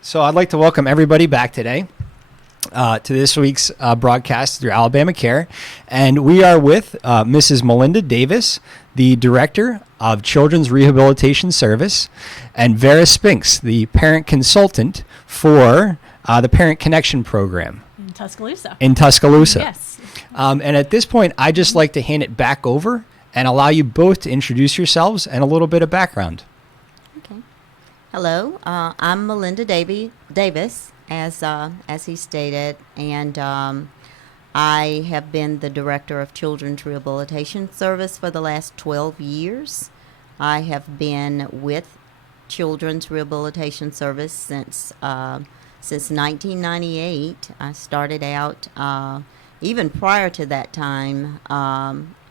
So I'd like to welcome everybody back today to this week's broadcast through Alabama Care. And we are with Mrs. Melinda Davis, the Director of Children's Rehabilitation Service, and Vera Spinks, the Parent Consultant for the Parent Connection Program. In Tuscaloosa. Yes. And at this point, I'd just like to hand it back over and allow you both to introduce yourselves and a little bit of background. Okay. Hello, I'm Melinda Davis, as he stated, and I have been the Director of Children's Rehabilitation Service for the last 12 years. I have been with Children's Rehabilitation Service since 1998. I started out, even prior to that time,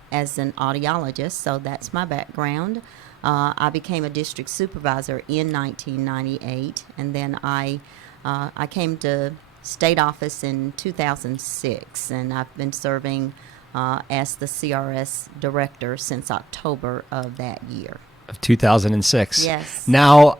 as an audiologist, so that's my background. I became a district supervisor in 1998, and then I came to state office in 2006, and I've been serving as the CRS director since October of that year. Of 2006. Yes. Now,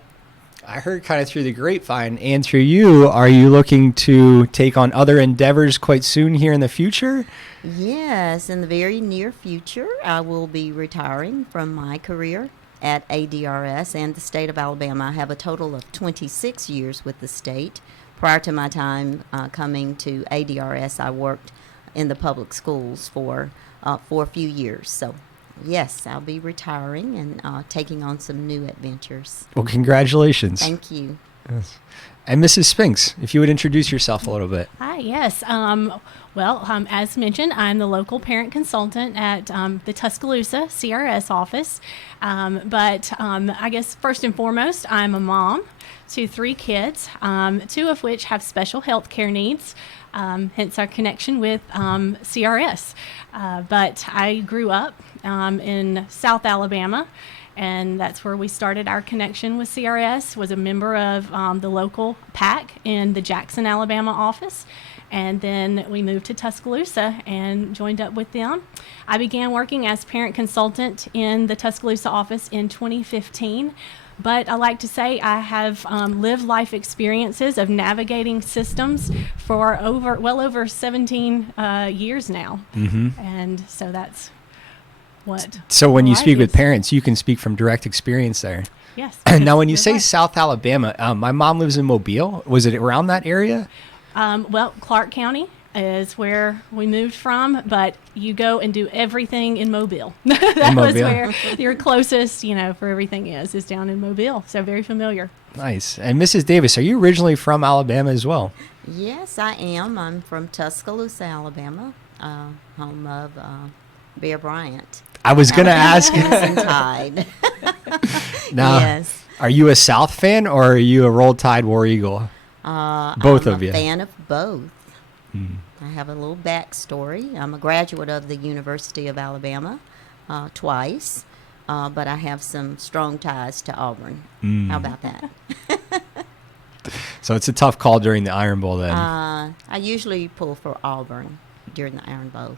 I heard kind of through the grapevine and through you, are you looking to take on other endeavors quite soon here in the future? Yes, in the very near future, I will be retiring from my career at ADRS and the state of Alabama. I have a total of 26 years with the state. Prior to my time coming to ADRS, I worked in the public schools for a few years. So, yes, I'll be retiring and taking on some new adventures. Well, congratulations. Thank you. Yes. And Mrs. Spinks, if you would introduce yourself a little bit. Hi, yes. As mentioned, I'm the local parent consultant at the Tuscaloosa CRS office. I guess first and foremost, I'm a mom to 3 kids, 2 of which have special health care needs, hence our connection with CRS. But I grew up in South Alabama, and that's where we started our connection with CRS, was a member of the local PAC in the Jackson, Alabama office. And then we moved to Tuscaloosa and joined up with them. I began working as parent consultant in the Tuscaloosa office in 2015. But I like to say I have lived life experiences of navigating systems for well over 17 years now. Mm-hmm. And so that's what. So when you speak with parents, you can speak from direct experience there. Yes. Now, when you say South Alabama, my mom lives in Mobile. Was it around that area? Clark County is where we moved from, but you go and do everything in Mobile. That was where your closest, for everything is down in Mobile. So very familiar. Nice. And Mrs. Davis, are you originally from Alabama as well? Yes, I am. I'm from Tuscaloosa, Alabama, home of Bear Bryant. I was going to ask. Tide. Now, yes. Are you a South fan or are you a Roll Tide War Eagle? Both of you. I'm a fan of both. I have a little backstory. I'm a graduate of the University of Alabama twice, but I have some strong ties to Auburn. How about that? So it's a tough call during the Iron Bowl then. I usually pull for Auburn during the Iron Bowl.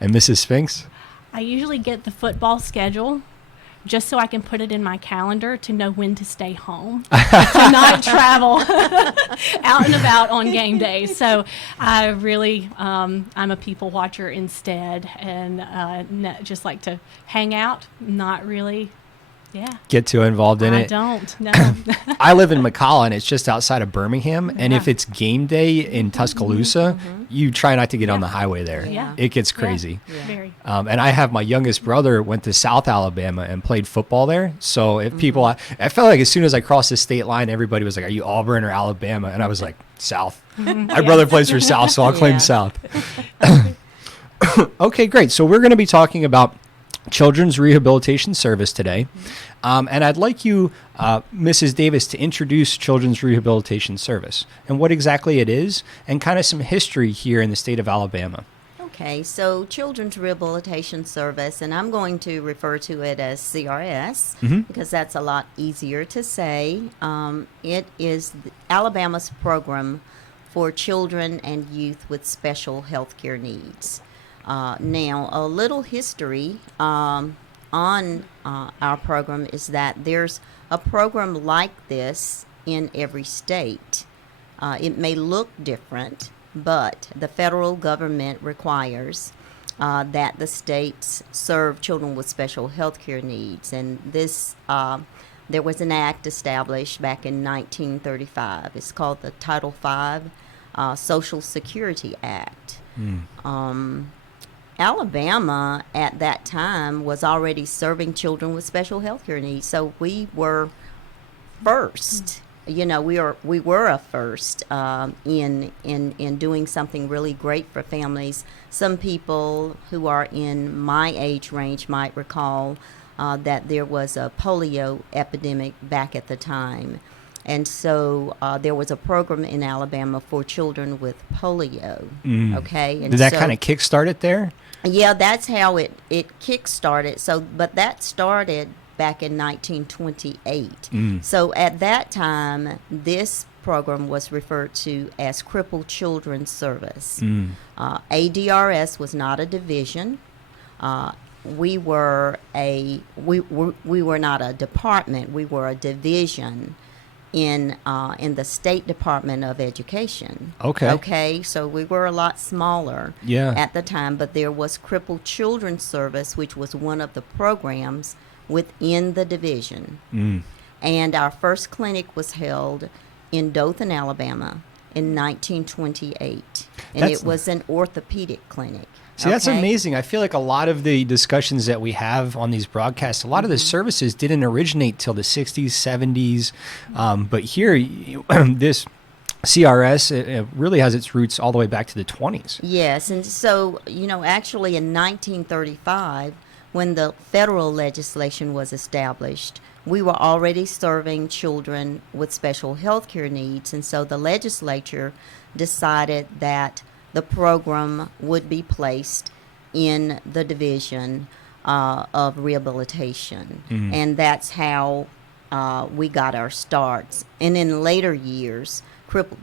And Mrs. Spinks? I usually get the football schedule just so I can put it in my calendar to know when to stay home, to not travel out and about on game days. So I really, I'm a people watcher instead, and just like to hang out, not really, get too involved in it. I don't, no. I live in McCalla, and it's just outside of Birmingham, and if it's game day in Tuscaloosa, you try not to get on the highway there. Yeah. It gets crazy. Yeah. Very. And I have my youngest brother went to South Alabama and played football there. So if people, I felt like as soon as I crossed the state line, everybody was like, "Are you Auburn or Alabama?" And I was like, "South." My brother plays for South, so I'll claim South. Okay, great. So we're going to be talking about Children's Rehabilitation Service today. And I'd like you, Mrs. Davis, to introduce Children's Rehabilitation Service and what exactly it is and kind of some history here in the state of Alabama. Okay, so Children's Rehabilitation Service, and I'm going to refer to it as CRS because that's a lot easier to say. It is Alabama's program for children and youth with special health care needs. Now, a little history on our program is that there's a program like this in every state. It may look different, but the federal government requires that the states serve children with special health care needs. And this, there was an act established back in 1935. It's called the Title V Social Security Act. Alabama at that time was already serving children with special health care needs, so we were first. You know, we were a first in doing something really great for families. Some people who are in my age range might recall that there was a polio epidemic back at the time. And so there was a program in Alabama for children with polio. Okay, and Did that so- kind of kickstart it there? Yeah, that's how it kick-started. So, but that started back in 1928. So at that time, this program was referred to as Crippled Children's Service. ADRS was not a division. We were not a department. We were a division in the State Department of Education. Okay. Okay, so we were a lot smaller Yeah. at the time, but there was Crippled Children's Service, which was one of the programs within the division. And our first clinic was held in Dothan, Alabama in 1928. And That's- it was an orthopedic clinic. See, that's okay? amazing. I feel like a lot of the discussions that we have on these broadcasts, a lot of the services didn't originate till the 60s, 70s. But here, this CRS really has its roots all the way back to the 20s. Yes, and so, you know, actually in 1935, when the federal legislation was established, we were already serving children with special health care needs, and so the legislature decided that the program would be placed in the division of rehabilitation. And that's how we got our starts. And in later years,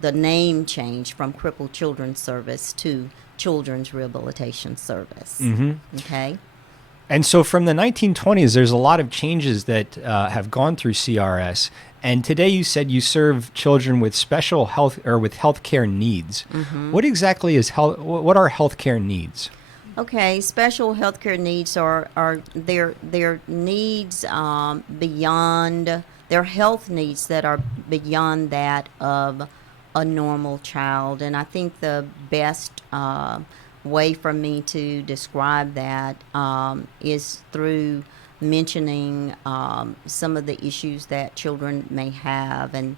the name changed from Crippled Children's Service to Children's Rehabilitation Service. Okay? And so from the 1920s, there's a lot of changes that have gone through CRS. And today you said you serve children with special health or with healthcare needs. What exactly is what are healthcare needs? Okay, special healthcare needs are their needs beyond their health needs that are beyond that of a normal child, and I think the best way for me to describe that is through mentioning some of the issues that children may have, and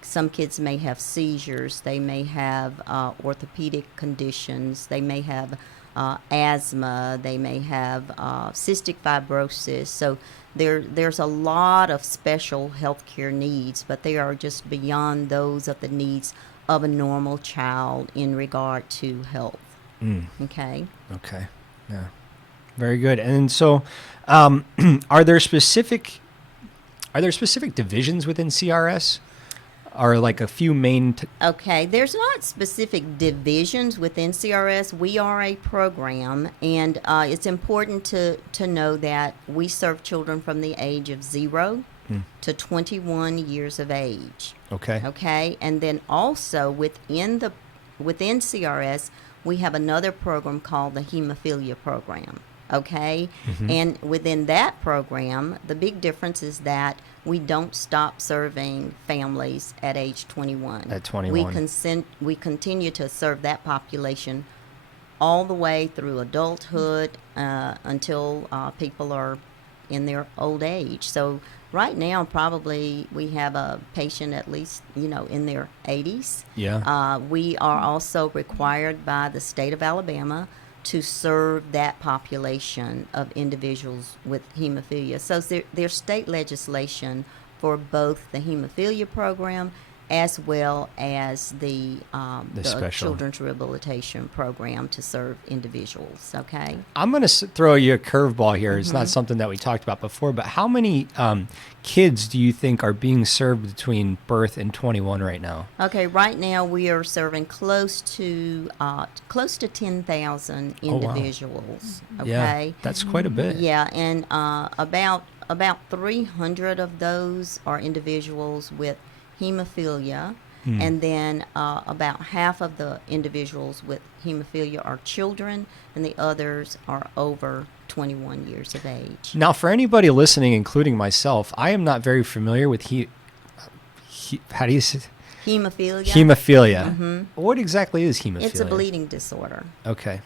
some kids may have seizures, they may have orthopedic conditions, they may have asthma, they may have cystic fibrosis. So there's a lot of special healthcare needs, but they are just beyond those of the needs of a normal child in regard to health. Okay. Okay. Yeah. Very good. And so, are there specific divisions within CRS? Are like a few main? Okay, there's not specific divisions within CRS. We are a program, and it's important to know that we serve children from the age of 0 to 21 years of age. Okay. Okay, and then also within CRS, we have another program called the hemophilia program. Okay, and within that program, the big difference is that we don't stop serving families at age 21. At 21. We continue to serve that population all the way through adulthood until people are in their old age. So right now, probably we have a patient at least, in their 80s. Yeah. We are also required by the state of Alabama to serve that population of individuals with hemophilia. So there's state legislation for both the hemophilia program as well as the special Children's Rehabilitation Program to serve individuals, okay? I'm going to throw you a curveball here. It's not something that we talked about before, but how many kids do you think are being served between birth and 21 right now? Okay, right now we are serving close to 10,000 individuals, okay? Yeah, that's quite a bit. Yeah, and about 300 of those are individuals with hemophilia, and then about half of the individuals with hemophilia are children, and the others are over 21 years of age. Now, for anybody listening, including myself, I am not very familiar with how do you say Hemophilia. hemophilia? What exactly is hemophilia? It's a bleeding disorder. Okay.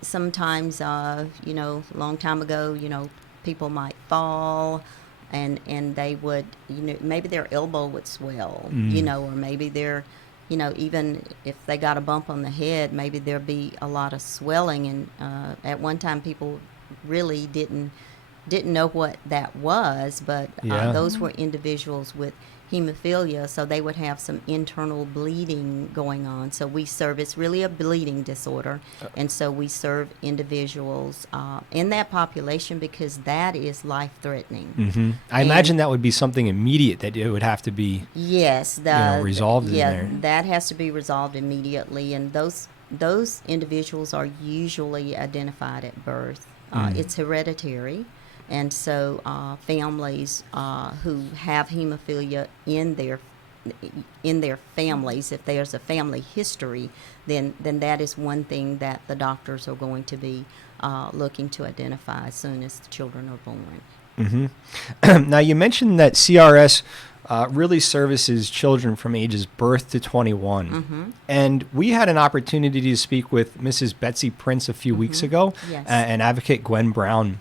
Sometimes, a long time ago, people might fall, and they would, maybe their elbow would swell, or maybe their, even if they got a bump on the head, maybe there'd be a lot of swelling. And at one time, people really didn't know what that was, but Yeah. those were individuals with hemophilia, so they would have some internal bleeding going on. So it's really a bleeding disorder, and so we serve individuals in that population because that is life-threatening. I imagine that would be something immediate that it would have to be Yes, resolved in there. that has to be resolved immediately, and those individuals are usually identified at birth. It's hereditary. And so families who have hemophilia in their families, if there's a family history, then that is one thing that the doctors are going to be looking to identify as soon as the children are born. Now, you mentioned that CRS really services children from ages birth to 21. And we had an opportunity to speak with Mrs. Betsy Prince a few weeks ago, Yes. and Advocate Gwen Brown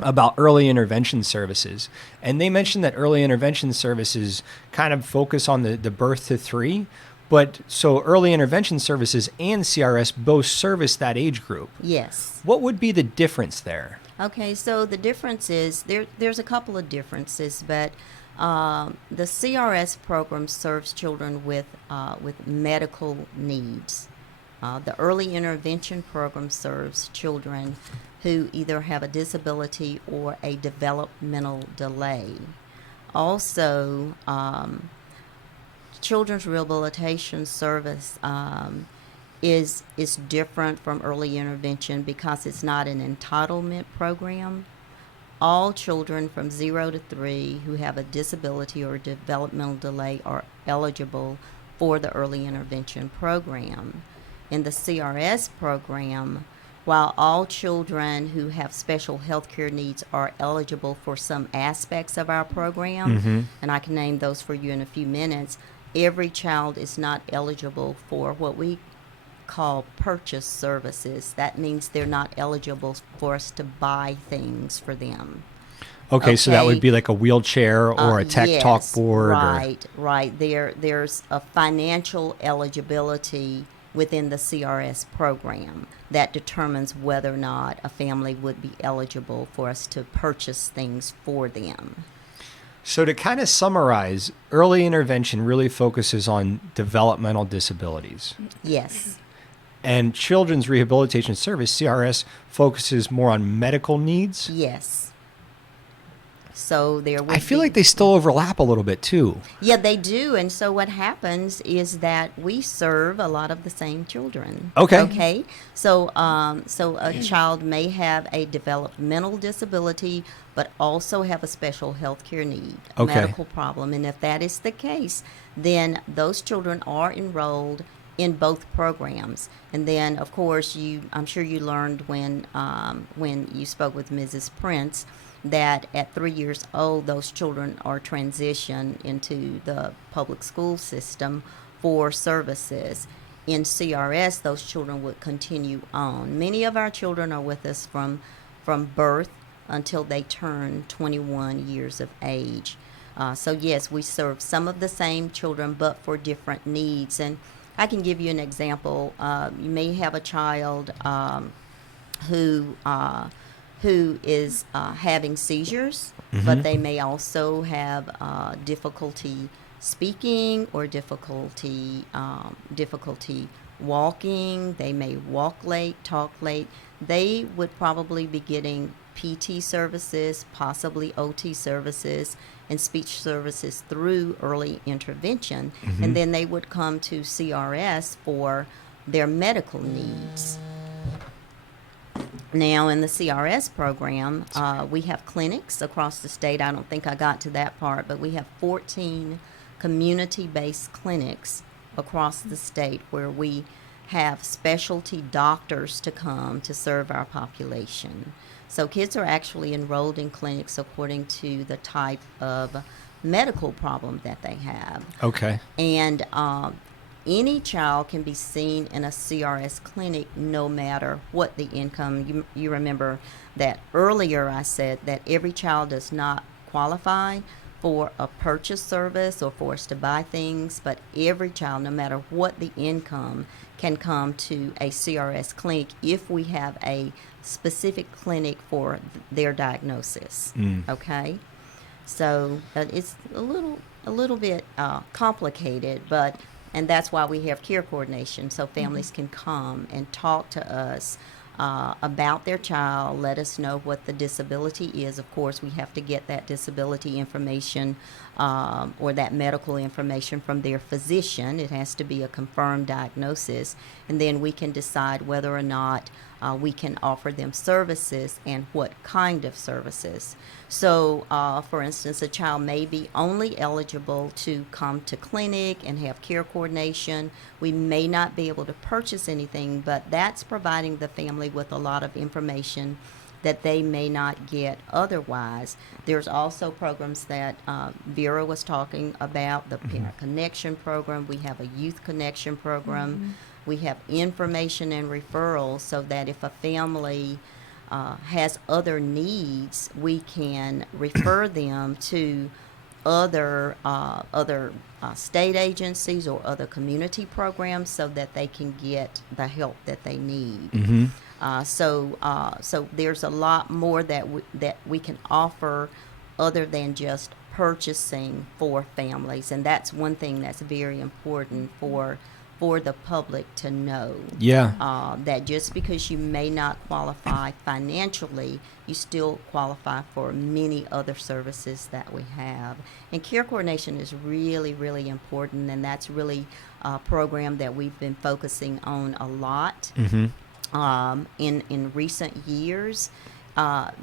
about early intervention services. And they mentioned that early intervention services kind of focus on the birth to 3. But so early intervention services and CRS both service that age group. Yes. What would be the difference there? Okay, so the difference is there's a couple of differences, but the CRS program serves children with medical needs. The early intervention program serves children who either have a disability or a developmental delay. Also, Children's Rehabilitation Service is different from early intervention because it's not an entitlement program. All children from 0 to 3 who have a disability or developmental delay are eligible for the early intervention program. In the CRS program, while all children who have special health care needs are eligible for some aspects of our program, and I can name those for you in a few minutes, every child is not eligible for what we call purchase services. That means they're not eligible for us to buy things for them. Okay, so that would Okay. be like a wheelchair or a tech Yes, talk board. Right. There's a financial eligibility within the CRS program that determines whether or not a family would be eligible for us to purchase things for them. So to kind of summarize, early intervention really focuses on developmental disabilities. Yes. And Children's Rehabilitation Service, CRS, focuses more on medical needs. Yes. So there would I feel be- like they still overlap a little bit too. Yeah, they do. And so what happens is that we serve a lot of the same children. Okay. Okay. So a child may have a developmental disability, but also have a special health care need, a Okay. medical problem. And if that is the case, then those children are enrolled in both programs. And then, of course, I'm sure you learned when you spoke with Mrs. Prince that at 3 years old, those children are transitioned into the public school system for services. In CRS, those children would continue on. Many of our children are with us from birth until they turn 21 years of age. So yes, we serve some of the same children, but for different needs. And I can give you an example. You may have a child who is having seizures, but they may also have difficulty speaking or difficulty walking. They may walk late, talk late. They would probably be getting PT services, possibly OT services, and speech services through early intervention. And then they would come to CRS for their medical needs. Now, in the CRS program, we have clinics across the state. I don't think I got to that part, but we have 14 community-based clinics across the state where we have specialty doctors to come to serve our population. So kids are actually enrolled in clinics according to the type of medical problem that they have. Okay. And any child can be seen in a CRS clinic no matter what the income. You remember that earlier I said that every child does not qualify for a purchase service or for us to buy things, but every child, no matter what the income, can come to a CRS clinic if we have a specific clinic for their diagnosis. Okay? So it's a little bit complicated, and that's why we have care coordination, so families can come and talk to us about their child, let us know what the disability is. Of course, we have to get that disability information or that medical information from their physician. It has to be a confirmed diagnosis, and then we can decide whether or not we can offer them services and what kind of services. So, for instance, a child may be only eligible to come to clinic and have care coordination. We may not be able to purchase anything, but that's providing the family with a lot of information that they may not get otherwise. There's also programs that Vera was talking about, the Parent Connection Program. We have a Youth Connection Program. We have information and referrals so that if a family has other needs, we can refer them to other state agencies or other community programs so that they can get the help that they need. So there's a lot more that we can offer other than just purchasing for families, and that's one thing that's very important for the public to know. Yeah. That just because you may not qualify financially, you still qualify for many other services that we have. And care coordination is really, really important, and that's really a program that we've been focusing on a lot in recent years.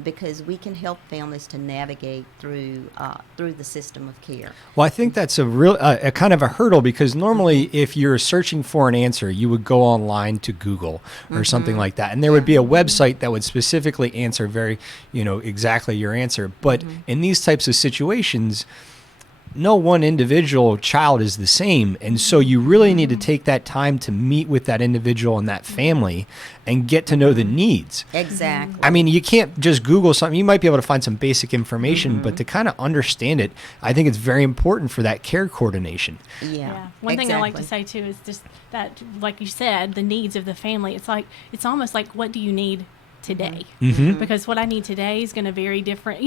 Because we can help families to navigate through the system of care. Well, I think that's a kind of a hurdle, because normally if you're searching for an answer, you would go online to Google or something like that, and there would be a website that would specifically answer exactly your answer. But in these types of situations, no one individual child is the same, and so you really need to take that time to meet with that individual and that family and get to know the needs. Exactly. I mean, you can't just Google something. You might be able to find some basic information, but to kind of understand it, I think it's very important for that care coordination. Yeah. One thing I like to say too is just that, like you said, the needs of the family. It's almost like, what do you need today? Because what I need today is going to vary different,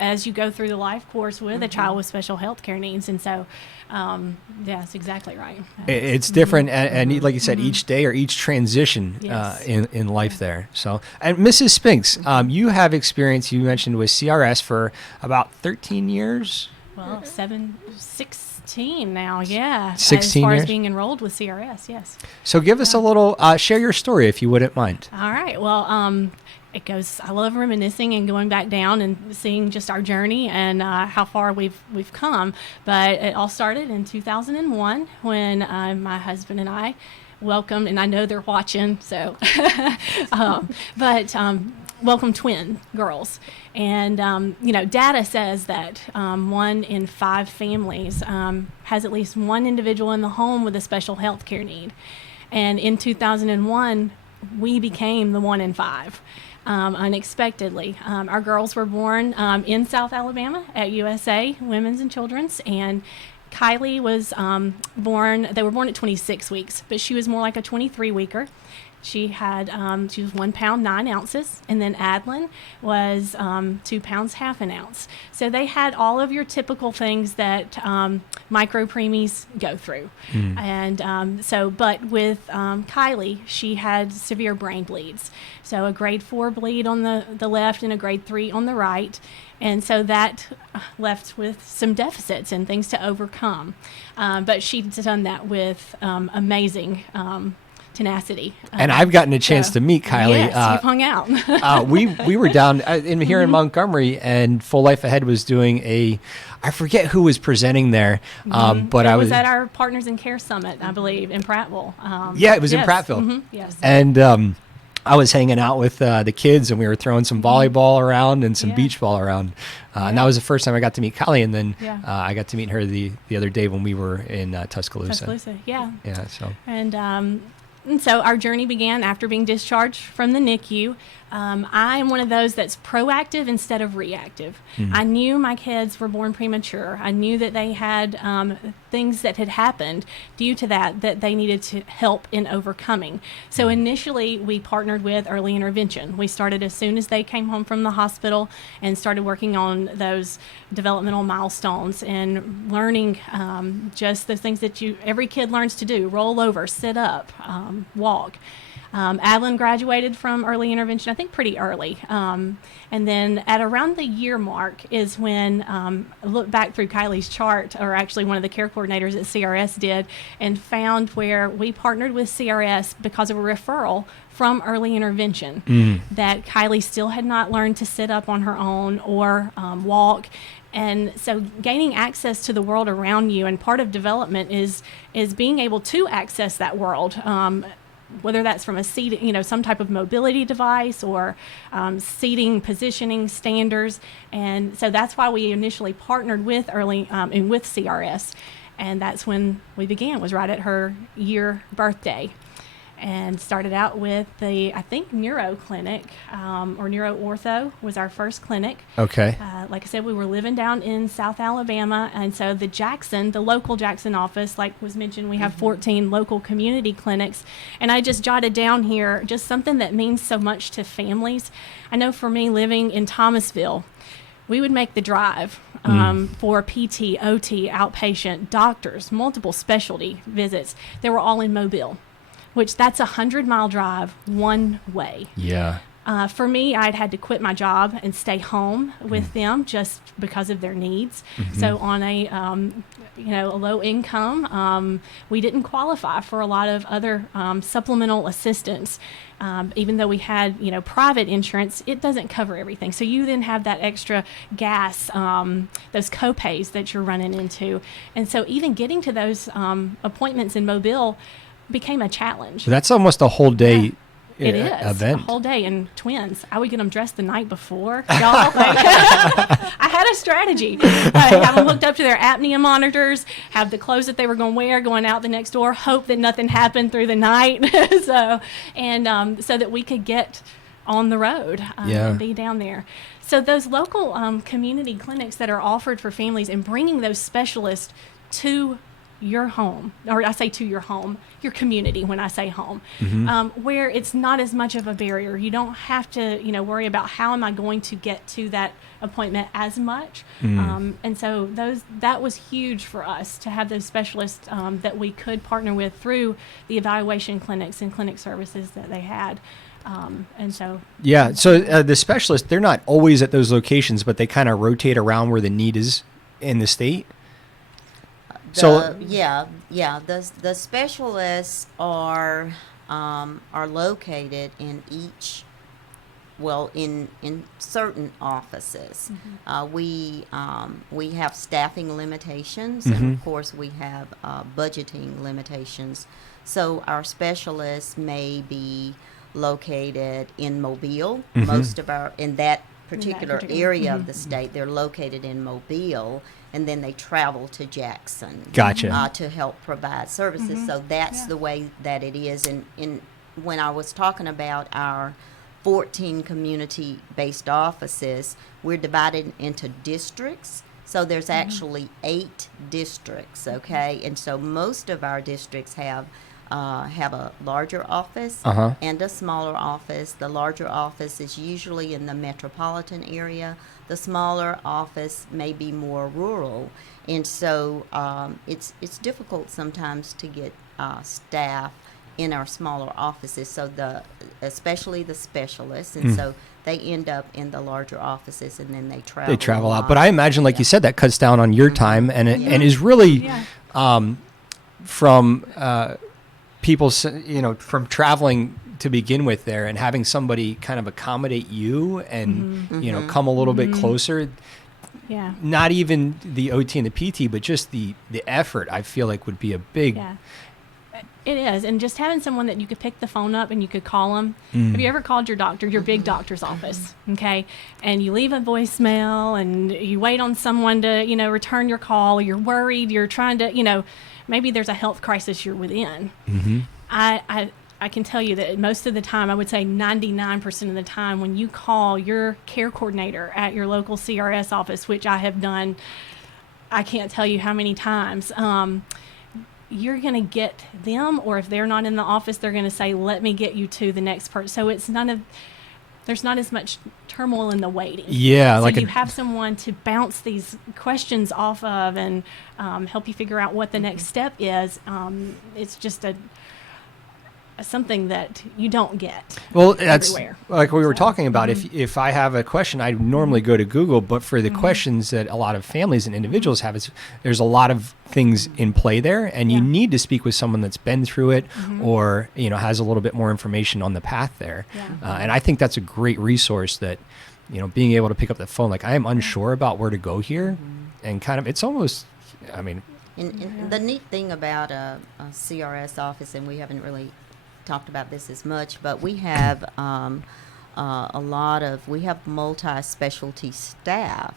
as you go through the life course with a child with special health care needs. And so, that's exactly right. It's different, and like you said, each day or each transition Yes. in life there. So, and Mrs. Spinks, you have experience, you mentioned, with CRS for about 13 years? Well, 16 now, yeah. 16 as far years? as being enrolled with CRS, yes. So give us a little, share your story if you wouldn't mind. All right. Well, it goes. I love reminiscing and going back down and seeing just our journey and how far we've come. But it all started in 2001 when my husband and I welcomed, and I know they're watching, so welcome twin girls. And data says that 1 in 5 families has at least one individual in the home with a special health care need. And in 2001, we became the 1 in 5. Unexpectedly. Our girls were born in South Alabama at USA Women's and Children's, and Kylie was they were born at 26 weeks, but she was more like a 23-weeker. She was 1 pound 9 ounces, and then Adlin was 2 pounds half an ounce. So they had all of your typical things that micro preemies go through. And but with Kylie, she had severe brain bleeds. So a grade 4 bleed on the left and a grade 3 on the right. And so that left with some deficits and things to overcome. But she'd done that with amazing tenacity. And I've gotten a chance So- to meet Kylie. Yes, you've hung out. We were down in here in Montgomery, and Full Life Ahead was doing I forget who was presenting there, but I It was was at our Partners in Care Summit, I believe, in Prattville. Yeah, it was in yes, Prattville. Yes. and I was hanging out with the kids, and we were throwing some volleyball around and some Yeah. beach ball around. And that was the first time I got to meet Kylie, and then Yeah. I got to meet her the other day when we were in Tuscaloosa. Tuscaloosa, yeah. Yeah, so And so our journey began after being discharged from the NICU. I am one of those that's proactive instead of reactive. I knew my kids were born premature. I knew that they had things that had happened due to that they needed to help in overcoming. So initially, we partnered with early intervention. We started as soon as they came home from the hospital and started working on those developmental milestones and learning just those things that every kid learns to do: roll over, sit up, walk. Adeline graduated from early intervention, I think, pretty early. And then at around the year mark is when I looked back through Kylie's chart, or actually one of the care coordinators at CRS did, and found where we partnered with CRS because of a referral from early intervention that Kylie still had not learned to sit up on her own or walk. And so gaining access to the world around you, and part of development is being able to access that world. Whether that's from a seat, some type of mobility device, or seating, positioning standards. And so that's why we initially partnered with and with CRS. And that's when we began, was right at her birthday. And started out with I think neuro clinic, or neuro ortho was our first clinic. okay. Like I said, we were living down in South Alabama, and so the local Jackson office, like was mentioned, we have 14 local community clinics, and I just jotted down here just something that means so much to families. I know for me, living in Thomasville, we would make the drive for PT, OT, outpatient, doctors, multiple specialty visits. They were all in Mobile, which that's a 100-mile drive one way. Yeah. For me, I'd had to quit my job and stay home with them just because of their needs. So on a low income, we didn't qualify for a lot of other supplemental assistance. Even though we had, private insurance, it doesn't cover everything. So you then have that extra gas, those co-pays that you're running into. And so even getting to those appointments in Mobile became a challenge. So that's almost a whole day It is event. a whole day. And twins, I would get them dressed the night before. Y'all, I had a strategy. Have them hooked up to their apnea monitors, have the clothes that they were going to wear going out the next door, hope that nothing happened through the night, so that we could get on the road and be down there. So those local community clinics that are offered for families, and bringing those specialists to your home, or I say to your home, your community when I say home, where it's not as much of a barrier. You don't have to, worry about how am I going to get to that appointment as much. And so that was huge for us to have those specialists that we could partner with through the evaluation clinics and clinic services that they had. So the specialists, they're not always at those locations, but they kind of rotate around where the need is in the state. The specialists are located in in certain offices. We have staffing limitations, and of course we have budgeting limitations. So our specialists may be located in Mobile. Most of in that particular area of the state, they're located in Mobile, and then they travel to Jackson. Gotcha. To help provide services. So that's the way that it is. And when I was talking about our 14 community-based offices, we're divided into districts. So there's actually 8 districts, okay? And so most of our districts have a larger office and a smaller office. The larger office is usually in the metropolitan area. The smaller office may be more rural, and so it's difficult sometimes to get staff in our smaller offices. So especially the specialists, and so they end up in the larger offices, and then they travel. They travel out, but I imagine, like you said, that cuts down on your time, and and is really from people, from traveling to begin with there and having somebody kind of accommodate you and, come a little bit closer. Yeah. Not even the OT and the PT, but just the effort, I feel like would be a big. Yeah. It is. And just having someone that you could pick the phone up and you could call them. Mm. Have you ever called your doctor, your big doctor's office? Okay. And you leave a voicemail and you wait on someone to, return your call. You're worried. You're trying to, maybe there's a health crisis you're within. Mm-hmm. I can tell you that most of the time, I would say 99% of the time, when you call your care coordinator at your local CRS office, which I have done, I can't tell you how many times, you're going to get them, or if they're not in the office, they're going to say, let me get you to the next person. So there's not as much turmoil in the waiting. Yeah. So like you have someone to bounce these questions off of and help you figure out what the next step is. It's just something that you don't get that's everywhere. like we were talking about. If I have a question, I normally go to Google, but for the questions that a lot of families and individuals have, there's a lot of things in play there, and you need to speak with someone that's been through it or has a little bit more information on the path there. And I think that's a great resource that being able to pick up the phone, like I am unsure about where to go here, and kind of it's almost, I mean, and the neat thing about a CRS office, and we haven't really talked about this as much, but we have we have multi-specialty staff.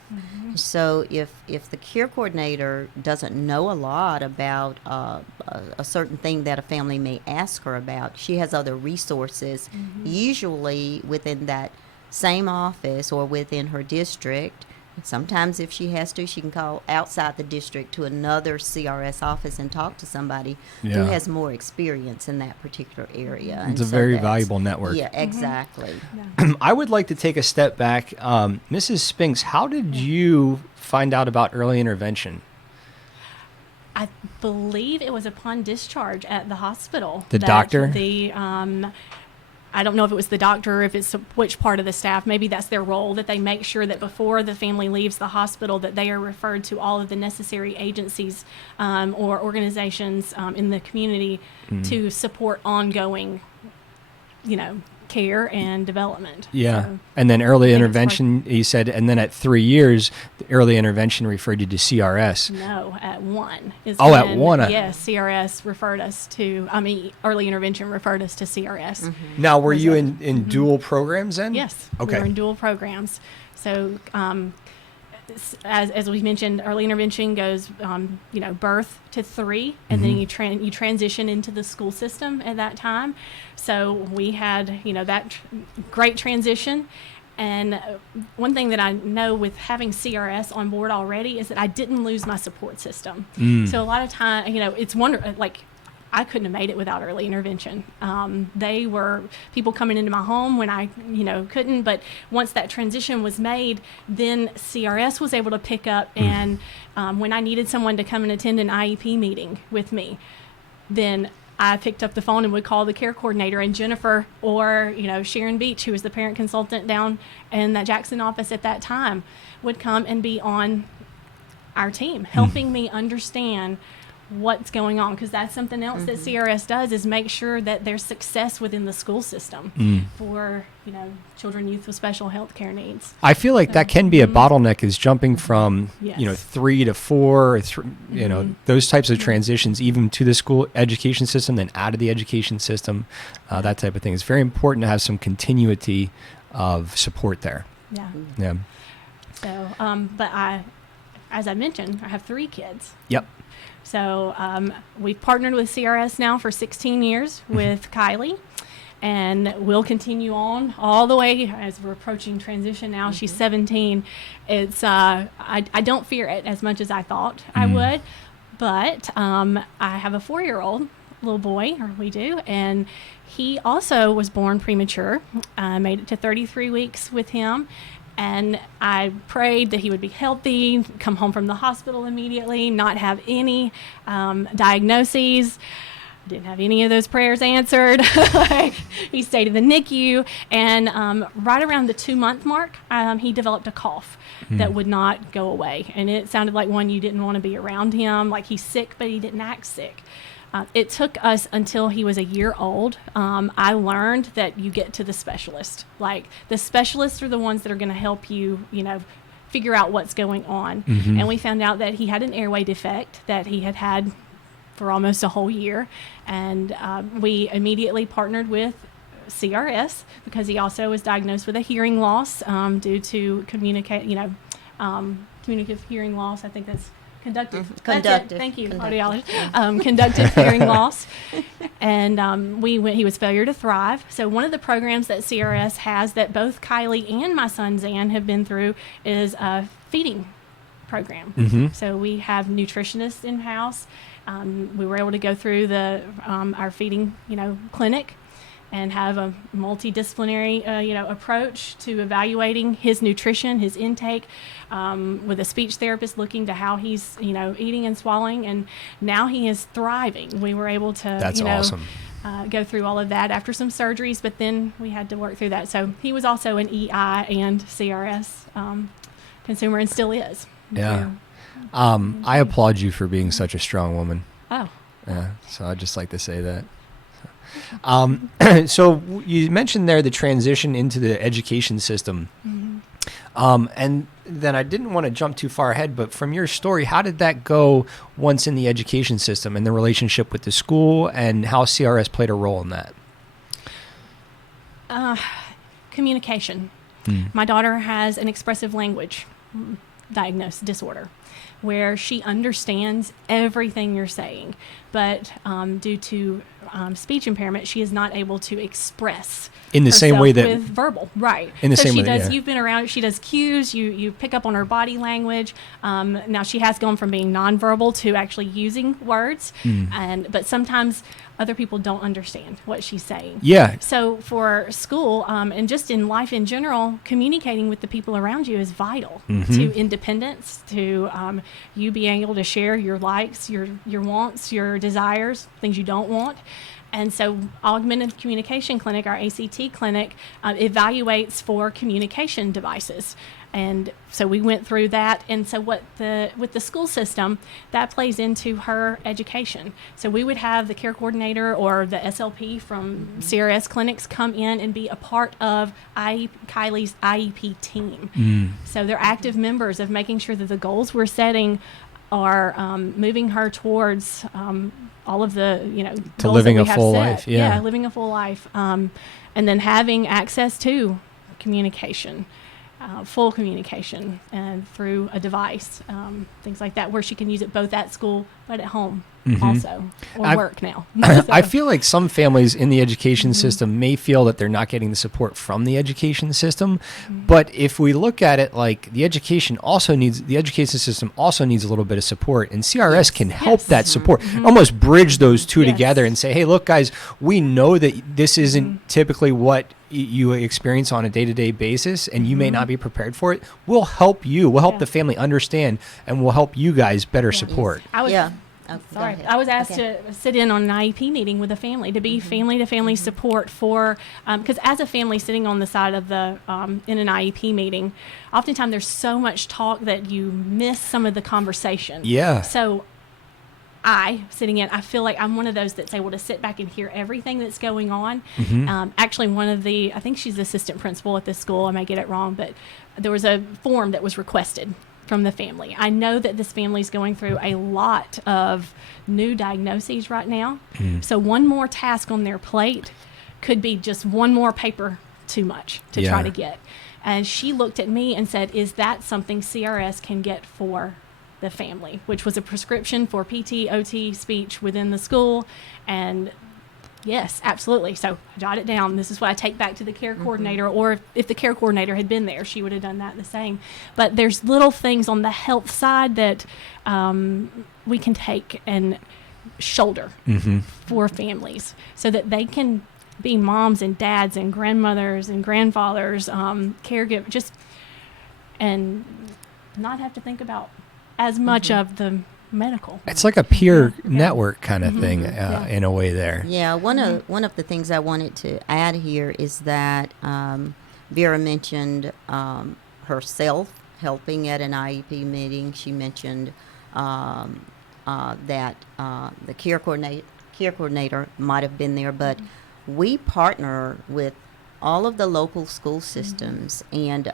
So if the care coordinator doesn't know a lot about a certain thing that a family may ask her about, she has other resources, usually within that same office or within her district. Sometimes if she has to, she can call outside the district to another CRS office and talk to somebody who has more experience in that particular area. It's a very valuable network. Yeah, exactly. I would like to take a step back. Mrs. Spinks, how did you find out about early intervention? I believe it was upon discharge at the hospital. The that doctor? I don't know if it was the doctor or if it's which part of the staff. Maybe that's their role, that they make sure that before the family leaves the hospital that they are referred to all of the necessary agencies or organizations in the community to support ongoing, care and development. Yeah. So, and then early it's intervention, you said, and then at 3 years, the early intervention referred you to CRS. no, at 1 is At when, 1. Yes, CRS referred us to, early intervention referred us to CRS. Now, were you in dual programs then? Yes, Okay. we were in dual programs. So, as we mentioned, early intervention goes, birth to 3, and then you transition into the school system at that time. So we had, that great transition. And one thing that I know with having CRS on board already is that I didn't lose my support system. So a lot of time, it's wonderful. Like, I couldn't have made it without early intervention. They were people coming into my home when I, couldn't. But once that transition was made, then CRS was able to pick up. And when I needed someone to come and attend an IEP meeting with me, then I picked up the phone and would call the care coordinator, and Jennifer or, Sharon Beach, who was the parent consultant down in that Jackson office at that time, would come and be on our team, helping me understand what's going on, because that's something else that CRS does, is make sure that there's success within the school system for children, youth with special health care needs. I feel like that can be a bottleneck, is jumping from Yes. 3 to 4, those types of transitions, even to the school education system, then out of the education system, that type of thing. It's very important to have some continuity of support there. Yeah. So, but as I mentioned, I have 3 kids. Yep. So we've partnered with CRS now for 16 years with Kylie, and we'll continue on all the way as we're approaching transition now. She's 17. It's I don't fear it as much as I thought I would, but I have a 4-year-old little boy, or we do, and he also was born premature. I made it to 33 weeks with him. And I prayed that he would be healthy, come home from the hospital immediately, not have any diagnoses. Didn't have any of those prayers answered. Like, he stayed in the NICU, and right around the 2-month mark, he developed a cough that would not go away, and it sounded like one you didn't want to be around him. Like, he's sick, but he didn't act sick. It took us until he was a year old. I learned that you get to the specialist. Like, the specialists are the ones that are going to help you, figure out what's going on. And we found out that he had an airway defect that he had had for almost a whole year. And we immediately partnered with CRS because he also was diagnosed with a hearing loss due to communicative hearing loss. I think that's conductive. That's it. Thank you, audiologist. Conductive hearing loss. And he was failure to thrive. So one of the programs that CRS has that both Kylie and my son Zan have been through is a feeding program. So we have nutritionists in house. We were able to go through our feeding, clinic, and have a multidisciplinary, approach to evaluating his nutrition, his intake, with a speech therapist looking to how he's, eating and swallowing, and now he is thriving. We were able to, That's awesome. Go through all of that after some surgeries, but then we had to work through that. So he was also an EI and CRS consumer, and still is. Yeah. I applaud you for being such a strong woman. Oh. Yeah. So I'd just like to say that. So you mentioned there the transition into the education system. And then I didn't want to jump too far ahead, but from your story, how did that go once in the education system and the relationship with the school and how CRS played a role in that? Communication. My daughter has an expressive language disorder where she understands everything you're saying, but due to speech impairment, she is not able to express in the same way that with verbal, right? In the so same she way, does. yeah. You've been around. She does cues. You pick up on her body language. Now she has gone from being nonverbal to actually using words, but sometimes other people don't understand what she's saying. Yeah. So for school and just in life in general, communicating with the people around you is vital to independence, to you being able to share your likes, your wants, your desires, things you don't want. And so Augmented Communication Clinic, our ACT clinic, evaluates for communication devices. And so we went through that. And so with the school system, that plays into her education. So we would have the care coordinator or the SLP from CRS clinics come in and be a part of Kylie's IEP team. So they're active members of making sure that the goals we're setting are moving her towards all of the, to goals living that a we have full set. life. Yeah. Living a full life. And then having access to communication. Full communication and through a device, things like that, where she can use it both at school but at home also, or work now. I feel like some families in the education system may feel that they're not getting the support from the education system, but if we look at it like the education system also needs a little bit of support, and CRS can help that support, almost bridge those two together and say, hey, look, guys, we know that this isn't typically what you experience on a day-to-day basis, and you may not be prepared for it. We'll help you. We'll help the family understand, and we'll help you guys better support. I was asked to sit in on an IEP meeting with a family to be family-to-family support for, because as a family sitting on the side of the in an IEP meeting, oftentimes there's so much talk that you miss some of the conversation. Yeah. So I feel like I'm one of those that's able to sit back and hear everything that's going on. Actually, I think she's the assistant principal at this school. I may get it wrong, but there was a form that was requested from the family. I know that this family is going through a lot of new diagnoses right now. So one more task on their plate could be just one more paper too much to try to get. And she looked at me and said, is that something CRS can get for the family, which was a prescription for PT, OT, speech within the school. And yes, absolutely. So jot it down. This is what I take back to the care coordinator, or if the care coordinator had been there, she would have done that the same. But there's little things on the health side that we can take and shoulder for families so that they can be moms and dads and grandmothers and grandfathers, caregivers, and not have to think about as much of the medical. It's like a peer Yeah. network kind of thing Yeah. in a way there. Yeah, one of the things I wanted to add here is that Vera mentioned herself helping at an IEP meeting. She mentioned that the care coordinator might have been there, but we partner with all of the local school systems, and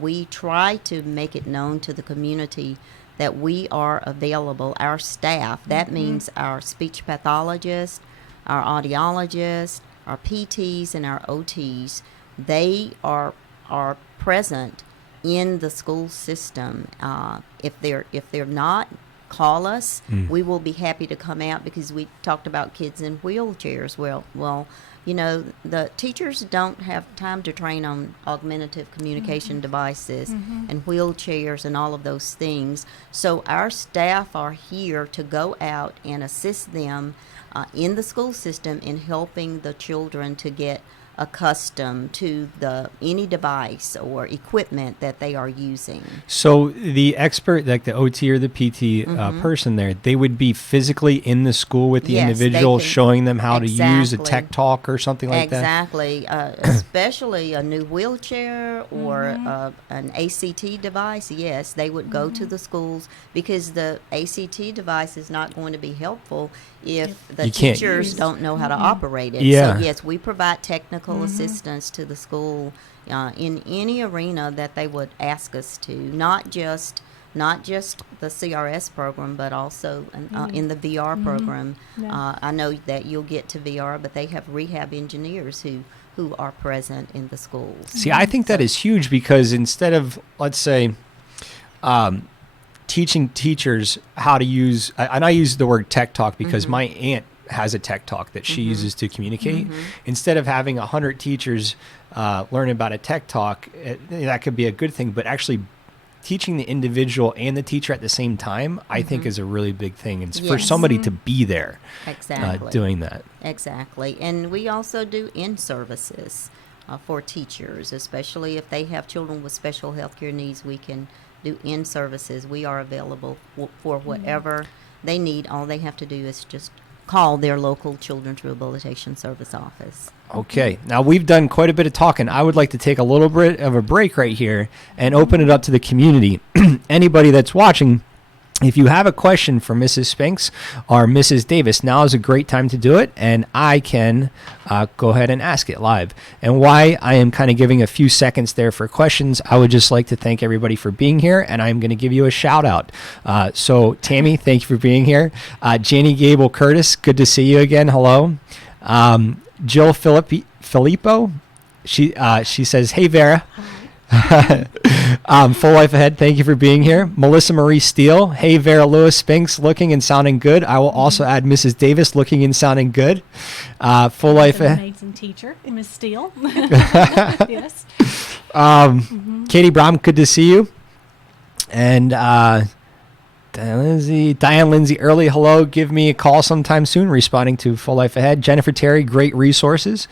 we try to make it known to the community that we are available. Our staff, that means our speech pathologist, our audiologist, our PTs, and our OTs, they are present in the school system. If they're not, call us. We will be happy to come out, because we talked about kids in wheelchairs. Well, you know, the teachers don't have time to train on augmentative communication devices and wheelchairs and all of those things. So our staff are here to go out and assist them in the school system in helping the children to get accustomed to any device or equipment that they are using. So the expert, like the OT or the PT person there, they would be physically in the school with the Yes, they individual, can- showing them how to use a Exactly. tech talk or something like that. Exactly, especially a new wheelchair or an ACT device. Yes, they would go to the schools, because the ACT device is not going to be helpful if the You can't teachers use- don't know how to operate it. Yeah. So yes, we provide technical assistance to the school in any arena that they would ask us to. Not just the CRS program, but also in the VR program. Yeah. I know that you'll get to VR, but they have rehab engineers who are present in the schools. See, I think that is huge, because instead of, let's say, teaching teachers how to use, and I use the word tech talk because my aunt has a tech talk that she uses to communicate. Instead of having 100 teachers learn about a tech talk, that could be a good thing, but actually teaching the individual and the teacher at the same time, I think is a really big thing. It's for Yes. somebody to be there Exactly. doing that. Exactly. And we also do in-services for teachers, especially if they have children with special health care needs. We can do in-services. We are available for whatever they need. All they have to do is just call their local Children's Rehabilitation Service office. Okay, now we've done quite a bit of talking. I would like to take a little bit of a break right here and open it up to the community. Anybody that's watching, if you have a question for Mrs. Spinks or Mrs. Davis, now is a great time to do it, and I can go ahead and ask it live. And why I am kind of giving a few seconds there for questions, I would just like to thank everybody for being here, and I'm going to give you a shout out. So Tammy, thank you for being here. Janie Gable Curtis, good to see you again. Hello. Jill Filippo, she says, "Hey Vera." Full Life Ahead, thank you for being here. Melissa Marie Steele, "Hey Vera Lewis Spinks, looking and sounding good." I will also add Mrs. Davis, looking and sounding good. Full Life An Ahead. amazing teacher, Miss Steele. Yes. Katie Brom, good to see you. And Diane Lindsay Early, hello. Give me a call sometime soon, responding to Full Life Ahead. Jennifer Terry, great resources.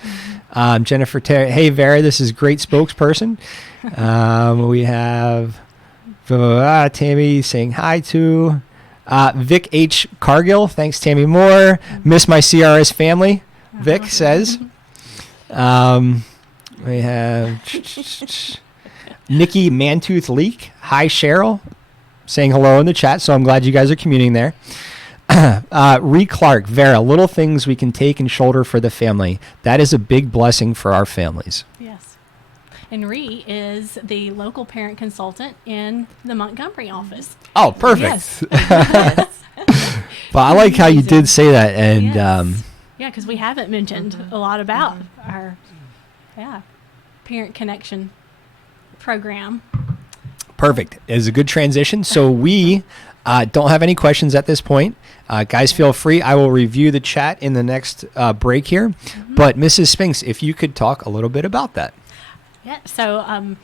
Jennifer Terry, "Hey Vera, this is great spokesperson." We have Tammy saying hi to Vic H. Cargill. Thanks, Tammy Moore. "Miss my CRS family," Vic says. We have Nikki Mantooth Leak. "Hi, Cheryl," saying hello in the chat, so I'm glad you guys are communing there. Ree Clark, "Vera, little things we can take and shoulder for the family. That is a big blessing for our families." Yes. And Ree is the local parent consultant in the Montgomery office. Oh, perfect. Yes. But I like how you did say that, and Yes. Yeah, because we haven't mentioned a lot about our parent connection program. perfect. It is a good transition. So we don't have any questions at this point. Guys, feel free. I will review the chat in the next break here. But Mrs. Spinks, if you could talk a little bit about that. Yeah, so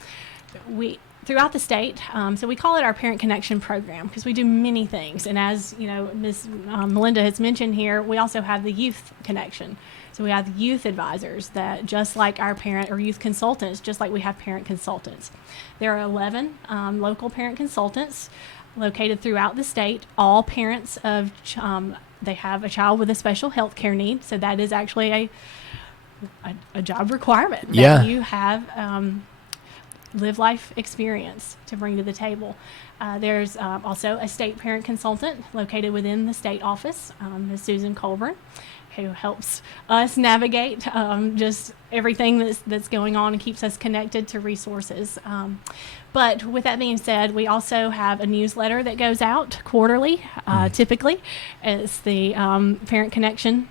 we throughout the state, so we call it our Parent Connection Program because we do many things. And as you know, Ms. Melinda has mentioned here, we also have the Youth Connection. So we have youth advisors that, just like our parent or youth consultants, just like we have parent consultants. There are 11 local parent consultants located throughout the state. All parents of they have a child with a special health care need, so that is actually a job requirement that Yeah. you have live life experience to bring to the table. There's also a state parent consultant located within the state office, Ms. Susan Colburn, who helps us navigate just everything that's going on and keeps us connected to resources. But with that being said, we also have a newsletter that goes out quarterly, typically. It's the Parent Connection.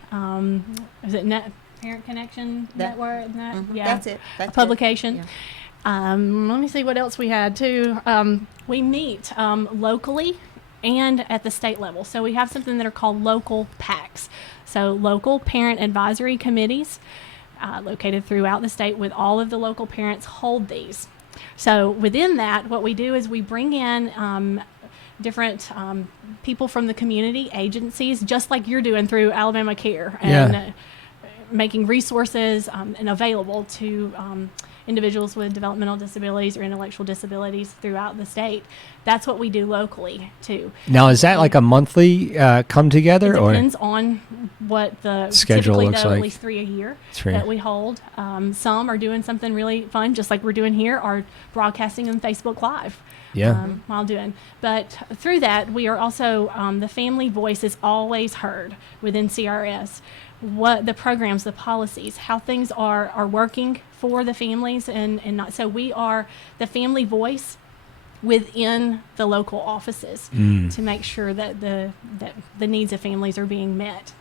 Is it Parent Connection Network? Yeah, That's it. That's a publication. Yeah. Let me see what else we had too. We meet locally and at the state level. So we have something that are called local PACs. So local parent advisory committees located throughout the state with all of the local parents hold these. So within that, what we do is we bring in different people from the community, agencies, just like you're doing through Alabama Care, and making resources and available to individuals with developmental disabilities or intellectual disabilities throughout the state. That's what we do locally too. Now, is that like a monthly come together, It or depends on what the schedule typically, looks though, like? At least 3 a year 3. that we hold. Some are doing something really fun, just like we're doing here, are broadcasting on Facebook Live. Yeah. While doing. But through that, we are also, the family voice is always heard within CRS. What the programs, the policies, how things are working for the families and not. So we are the family voice within the local offices to make sure that the needs of families are being met.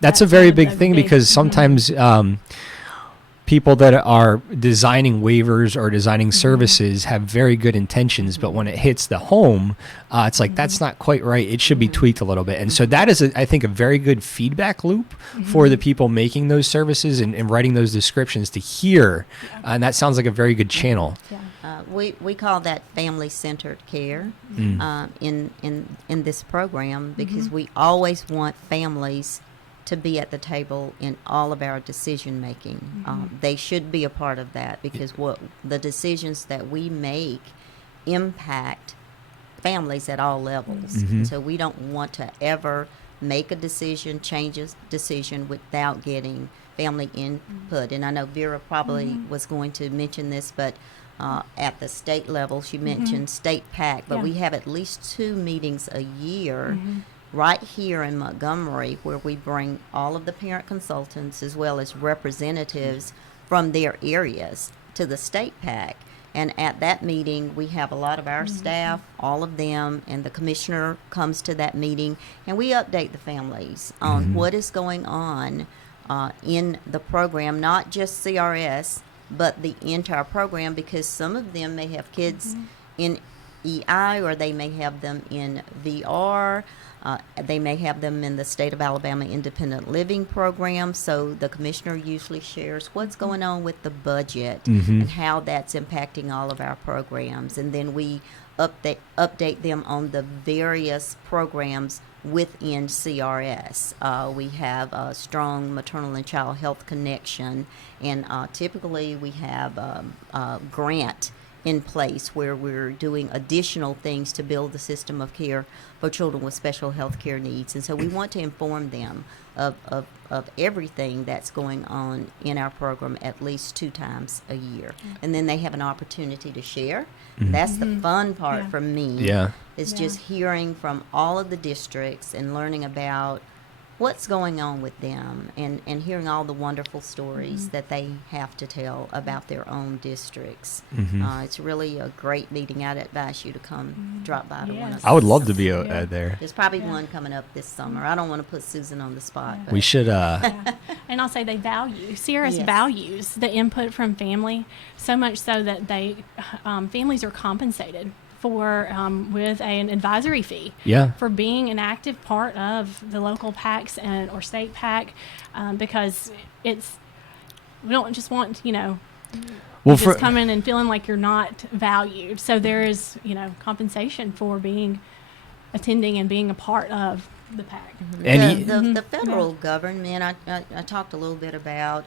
That's a very one of big the thing because sometimes people that are designing waivers or designing services have very good intentions, but when it hits the home, it's like that's not quite right. It should be tweaked a little bit. And so that is, I think, a very good feedback loop for the people making those services and writing those descriptions to hear. And that sounds like a very good channel. Yeah. We call that family-centered care in this program because we always want families to be at the table in all of our decision making. They should be a part of that because what the decisions that we make impact families at all levels. So we don't want to ever make a decision, change a decision without getting family input. And I know Vera probably was going to mention this, but at the state level, she mentioned state PAC, but Yeah. we have at least 2 meetings a year right here in Montgomery where we bring all of the parent consultants as well as representatives from their areas to the state PAC. And at that meeting, we have a lot of our staff, all of them, and the commissioner comes to that meeting, and we update the families on what is going on in the program, not just CRS, but the entire program, because some of them may have kids in EI or they may have them in VR. They may have them in the State of Alabama Independent Living Program. So the commissioner usually shares what's going on with the budget and how that's impacting all of our programs. And then we update them on the various programs within CRS. We have a strong maternal and child health connection, and typically we have a grant in place where we're doing additional things to build the system of care for children with special health care needs. And so we want to inform them of everything that's going on in our program at least 2 times a year. And then they have an opportunity to share. That's the fun part Yeah. for me. Yeah. Is Yeah. just hearing from all of the districts and learning about what's going on with them and hearing all the wonderful stories that they have to tell about their own districts. It's really a great meeting. I'd advise you to come drop by to one of Yes. I would love to be Yeah. there. There's probably one coming up this summer. I don't want to put Susan on the spot. But We should. And I'll say they value, CRS Yes. values the input from family so much so that they families are compensated for with an advisory fee Yeah. for being an active part of the local PACs or state PAC because we don't just want Well, just coming and feeling like you're not valued. So there is compensation for attending and being a part of the PAC. And The federal government, I talked a little bit about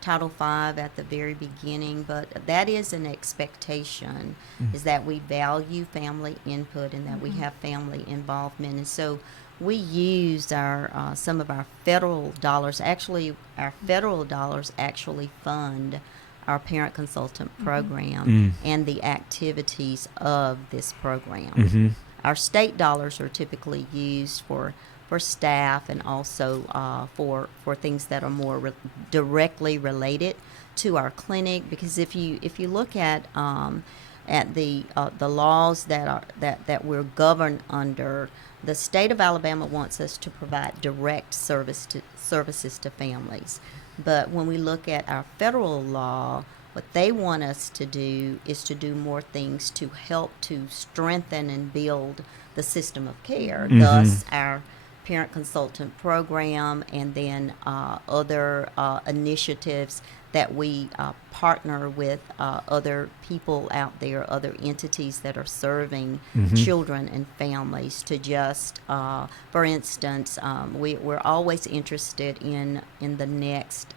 Title V at the very beginning, but that is an expectation, is that we value family input and that we have family involvement. And so we used our some of our federal dollars. Actually, our federal dollars actually fund our parent consultant program and the activities of this program. Our state dollars are typically used for staff and also for things that are more directly related to our clinic. Because if you look at the laws that we're governed under, the state of Alabama wants us to provide direct services to families. But when we look at our federal law, what they want us to do is to do more things to help to strengthen and build the system of care. Thus, our parent consultant program, and then other initiatives that we partner with other people out there, other entities that are serving children and families to just, for instance, we're always interested in the next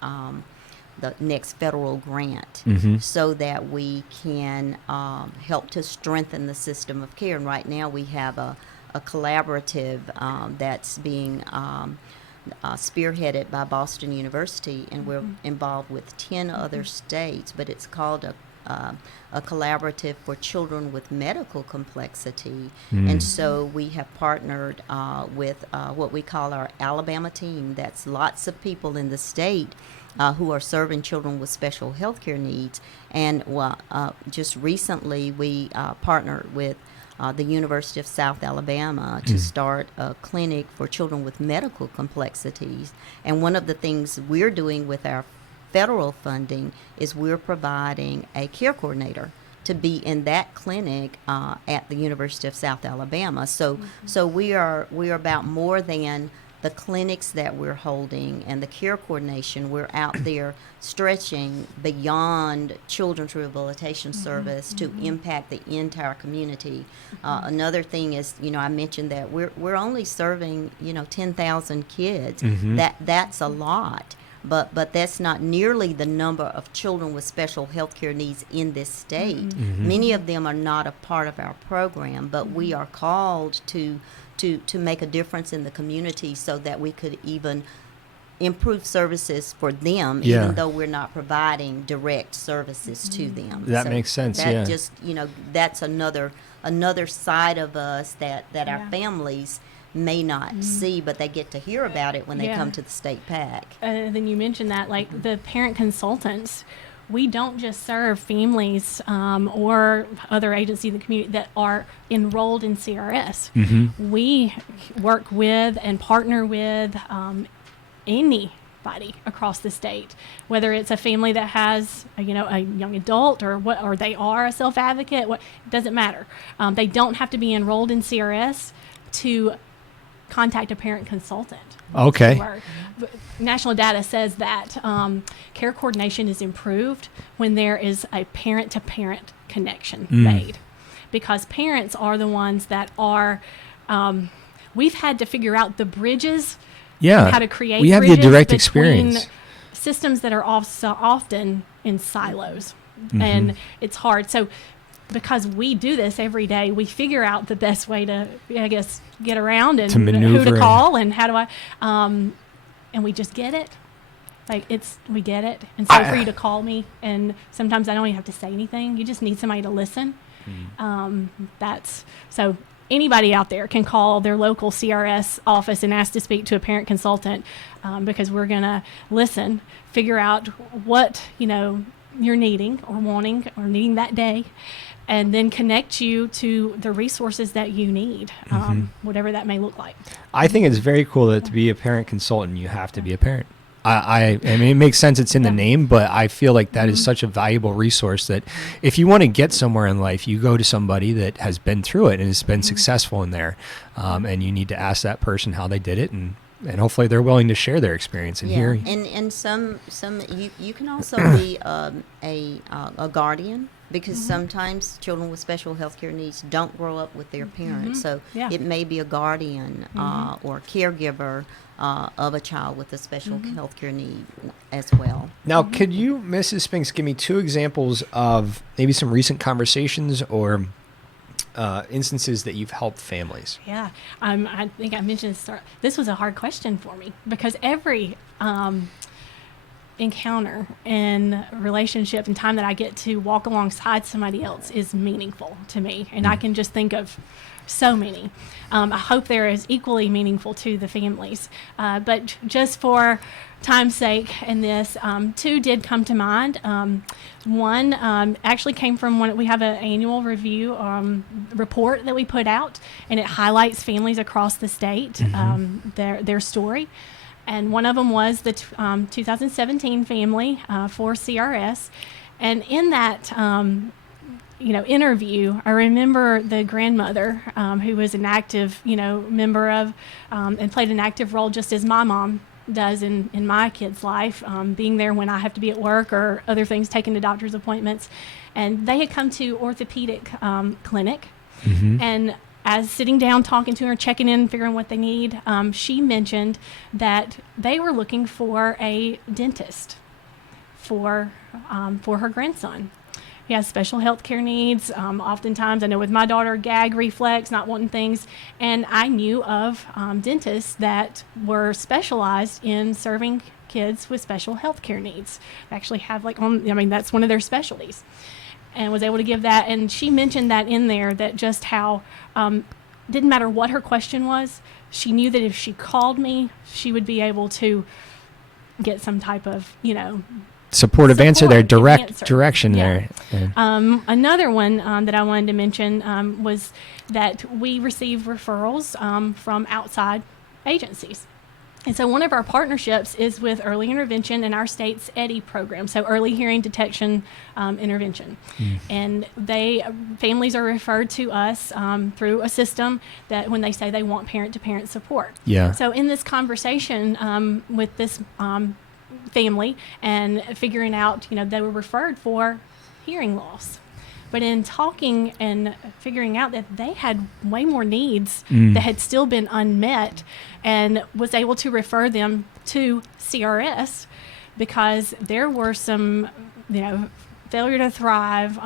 federal grant so that we can help to strengthen the system of care. And right now we have a collaborative that's being spearheaded by Boston University, and we're involved with 10 other states, but it's called a collaborative for children with medical complexity. And so we have partnered with what we call our Alabama team. That's lots of people in the state who are serving children with special health care needs. And just recently we partnered with the University of South Alabama to start a clinic for children with medical complexities. And one of the things we're doing with our federal funding is we're providing a care coordinator to be in that clinic at the University of South Alabama. So we are about more than the clinics that we're holding and the care coordination. We're out there stretching beyond children's rehabilitation service to impact the entire community. Another thing is, I mentioned that we're only serving 10,000 kids. That's a lot. But that's not nearly the number of children with special health care needs in this state. Many of them are not a part of our program, but we are called to make a difference in the community so that we could even improve services for them, even though we're not providing direct services to them. That makes sense. That just, that's another side of us that our families may not see, but they get to hear about it when they come to the state PAC. Then you mentioned that, like the parent consultants, we don't just serve families or other agencies in the community that are enrolled in CRS. We work with and partner with anybody across the state, whether it's a family that has a young adult or they are a self-advocate. It doesn't matter. They don't have to be enrolled in CRS to contact a parent consultant. Okay. National data says that care coordination is improved when there is a parent-to-parent connection made, because parents are the ones that are. We've had to figure out the bridges. How to create. We have the bridges direct between experience. Systems that are also often in silos, and it's hard. So, because we do this every day, we figure out the best way to, get around and to maneuver who to call and how do I, and we just get it. We get it. And so for you to call me, and sometimes I don't even have to say anything. You just need somebody to listen. So anybody out there can call their local CRS office and ask to speak to a parent consultant, because we're going to listen, figure out what, you're needing or wanting or needing that day, and then connect you to the resources that you need, whatever that may look like. I think it's very cool that to be a parent consultant, you have to be a parent. I mean, it makes sense. It's in the name, but I feel like that is such a valuable resource that if you want to get somewhere in life, you go to somebody that has been through it and has been successful in there. And you need to ask that person how they did it, and hopefully they're willing to share their experience and hear. And some you can also be a guardian because sometimes children with special health care needs don't grow up with their parents. So Yeah. it may be a guardian or caregiver of a child with a special health care need as well. Now, could you, Mrs. Spinks, give me 2 examples of maybe some recent conversations or instances that you've helped families? Yeah, I think I mentioned this was a hard question for me because every encounter and relationship and time that I get to walk alongside somebody else is meaningful to me, and I can just think of so many. I hope they're as equally meaningful to the families, but just for time's sake in this, 2 did come to mind. One actually came from we have an annual review report that we put out, and it highlights families across the state, their story. And one of them was the 2017 family for CRS. And in that interview, I remember the grandmother who was an active member of and played an active role just as my mom does in my kid's life, being there when I have to be at work or other things, taking to doctor's appointments. And they had come to orthopedic clinic, and as sitting down, talking to her, checking in, figuring what they need, she mentioned that they were looking for a dentist for her grandson. He has special health care needs. Oftentimes, I know with my daughter, gag reflex, not wanting things. And I knew of dentists that were specialized in serving kids with special health care needs. They actually have that's one of their specialties. And was able to give that. And she mentioned that in there, that just how didn't matter what her question was, she knew that if she called me, she would be able to get some type of, Supportive answer there, direct answer. direction Yeah. there. Yeah. Another one that I wanted to mention was that we receive referrals from outside agencies. And so one of our partnerships is with Early Intervention in our state's EDDI program, so Early Hearing Detection Intervention. And families are referred to us through a system that when they say they want parent-to-parent support. Yeah. So in this conversation with this family and figuring out, they were referred for hearing loss. But in talking and figuring out that they had way more needs that had still been unmet, and was able to refer them to CRS because there were some, failure to thrive,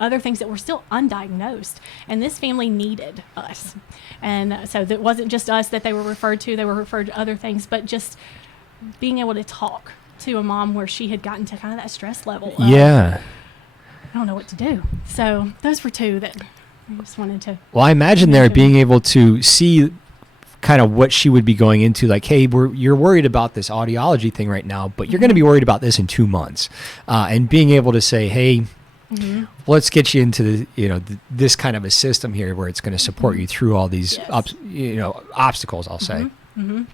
other things that were still undiagnosed. And this family needed us. And so it wasn't just us that they were referred to, they were referred to other things, but just being able to talk to a mom where she had gotten to kind of that stress level of, Yeah. I don't know what to do. So those were 2 that I just wanted to. Well, I imagine there mention. being able to see kind of what she would be going into, like, hey, you're worried about this audiology thing right now, but you're going to be worried about this in 2 months. And being able to say, hey, let's get you into this kind of a system here where it's going to support you through all these Yes. obstacles, I'll say.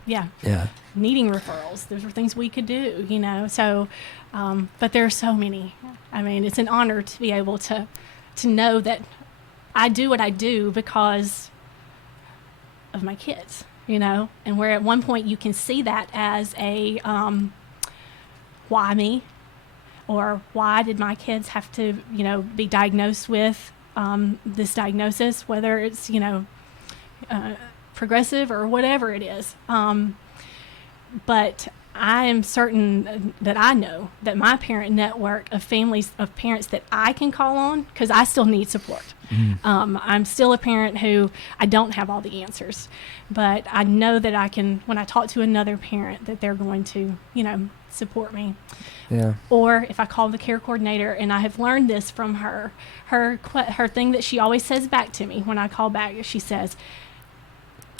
Yeah. Yeah. Needing referrals. Those were things we could do, So, but there are so many. I mean, it's an honor to be able to know that I do what I do because of my kids, and where at one point you can see that as a why me, or why did my kids have to, be diagnosed with this diagnosis, whether it's, progressive or whatever it is. But I am certain that I know that my parent network of families, of parents that I can call on, because I still need support. I'm still a parent who I don't have all the answers, but I know that I can, when I talk to another parent, that they're going to, support me. Yeah. Or if I call the care coordinator, and I have learned this from her thing that she always says back to me when I call back, she says,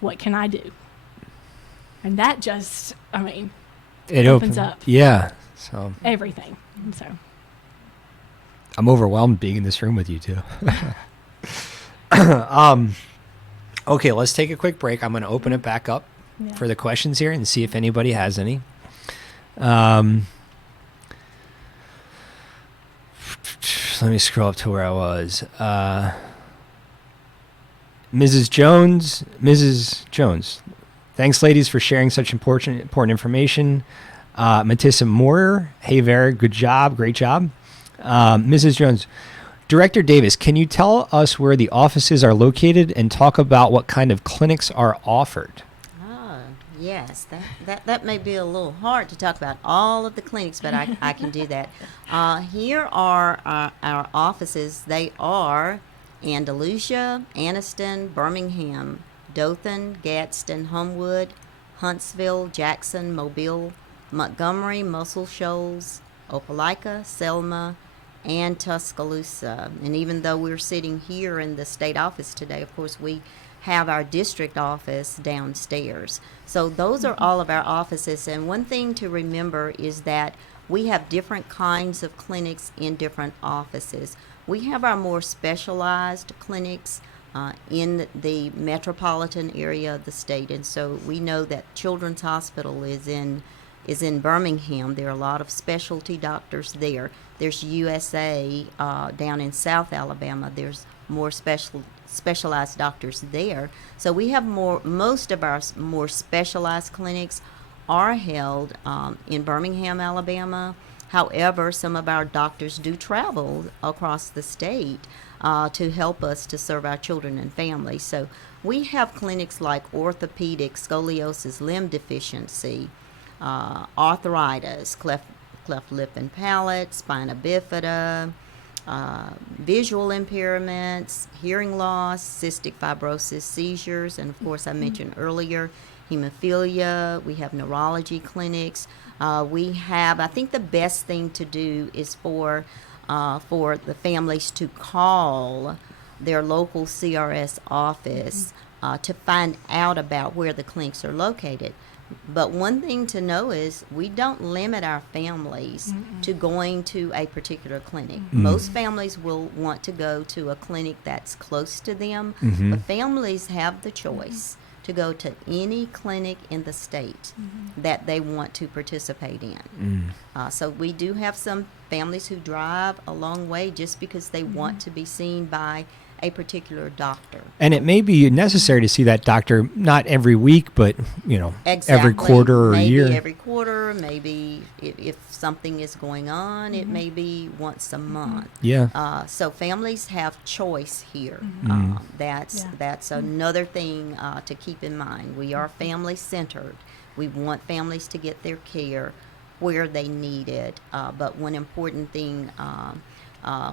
"What can I do?" And that just, It opens up. Yeah. So Everything. And so I'm overwhelmed being in this room with you too. Okay, let's take a quick break. I'm going to open it back up for the questions here and see if anybody has any. Let me scroll up to where I was. Mrs. Jones. Thanks, ladies, for sharing such important information. Matissa Moore. Hey, Vera, good job. Great job. Mrs. Jones, Director Davis, can you tell us where the offices are located and talk about what kind of clinics are offered? Yes, that may be a little hard to talk about all of the clinics, but I can do that. Here are our offices. They are Andalusia, Anniston, Birmingham, Dothan, Gadsden, Homewood, Huntsville, Jackson, Mobile, Montgomery, Muscle Shoals, Opelika, Selma, and Tuscaloosa. And even though we're sitting here in the state office today, of course, we have our district office downstairs. So those are all of our offices. And one thing to remember is that we have different kinds of clinics in different offices. We have our more specialized clinics in the metropolitan area of the state. And so we know that Children's Hospital is in Birmingham. There are a lot of specialty doctors there. There's USA down in South Alabama. There's more specialized doctors there. So we have most of our more specialized clinics are held in Birmingham, Alabama. However, some of our doctors do travel across the state to help us to serve our children and families. So we have clinics like orthopedic, scoliosis, limb deficiency, arthritis, cleft lip and palate, spina bifida, visual impairments, hearing loss, cystic fibrosis, seizures, and of course I mentioned earlier hemophilia. We have neurology clinics. I think the best thing to do is for the families to call their local CRS office to find out about where the clinics are located. But one thing to know is we don't limit our families to going to a particular clinic. Most families will want to go to a clinic that's close to them, but families have the choice to go to any clinic in the state that they want to participate in. So we do have some families who drive a long way just because they want to be seen by a particular doctor. And it may be necessary to see that doctor not every week, but Exactly. every quarter or maybe year. every quarter, maybe if something is going on, it may be once a month. Yeah. So families have choice here. That's another thing to keep in mind. We are family centered. We want families to get their care where they need it. But one important thing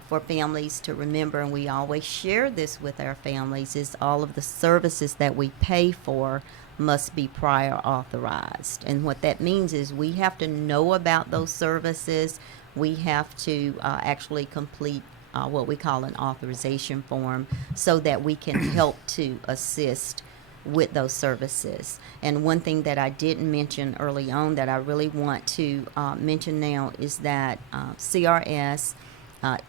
for families to remember, and we always share this with our families, is all of the services that we pay for must be prior authorized. And what that means is we have to know about those services. We have to actually complete what we call an authorization form so that we can help to assist with those services. And one thing that I didn't mention early on that I really want to mention now is that CRS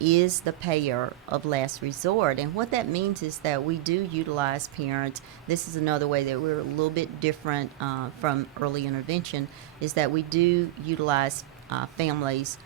is the payer of last resort. And what that means is that we do utilize parents. This is another way that we're a little bit different from early intervention, is that we do utilize families'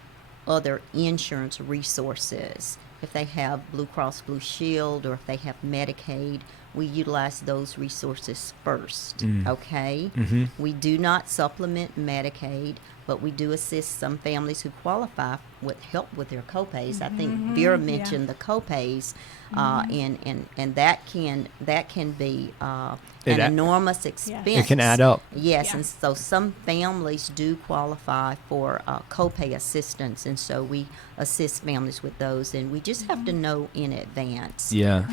other insurance resources. If they have Blue Cross Blue Shield or if they have Medicaid, we utilize those resources first, okay? We do not supplement Medicaid, but we do assist some families who qualify with help with their copays. I think Vera mentioned the copays, and that can be an enormous expense. It can add up. Yes, Yeah. and so some families do qualify for copay assistance, and so we assist families with those, and we just have to know in advance Yeah.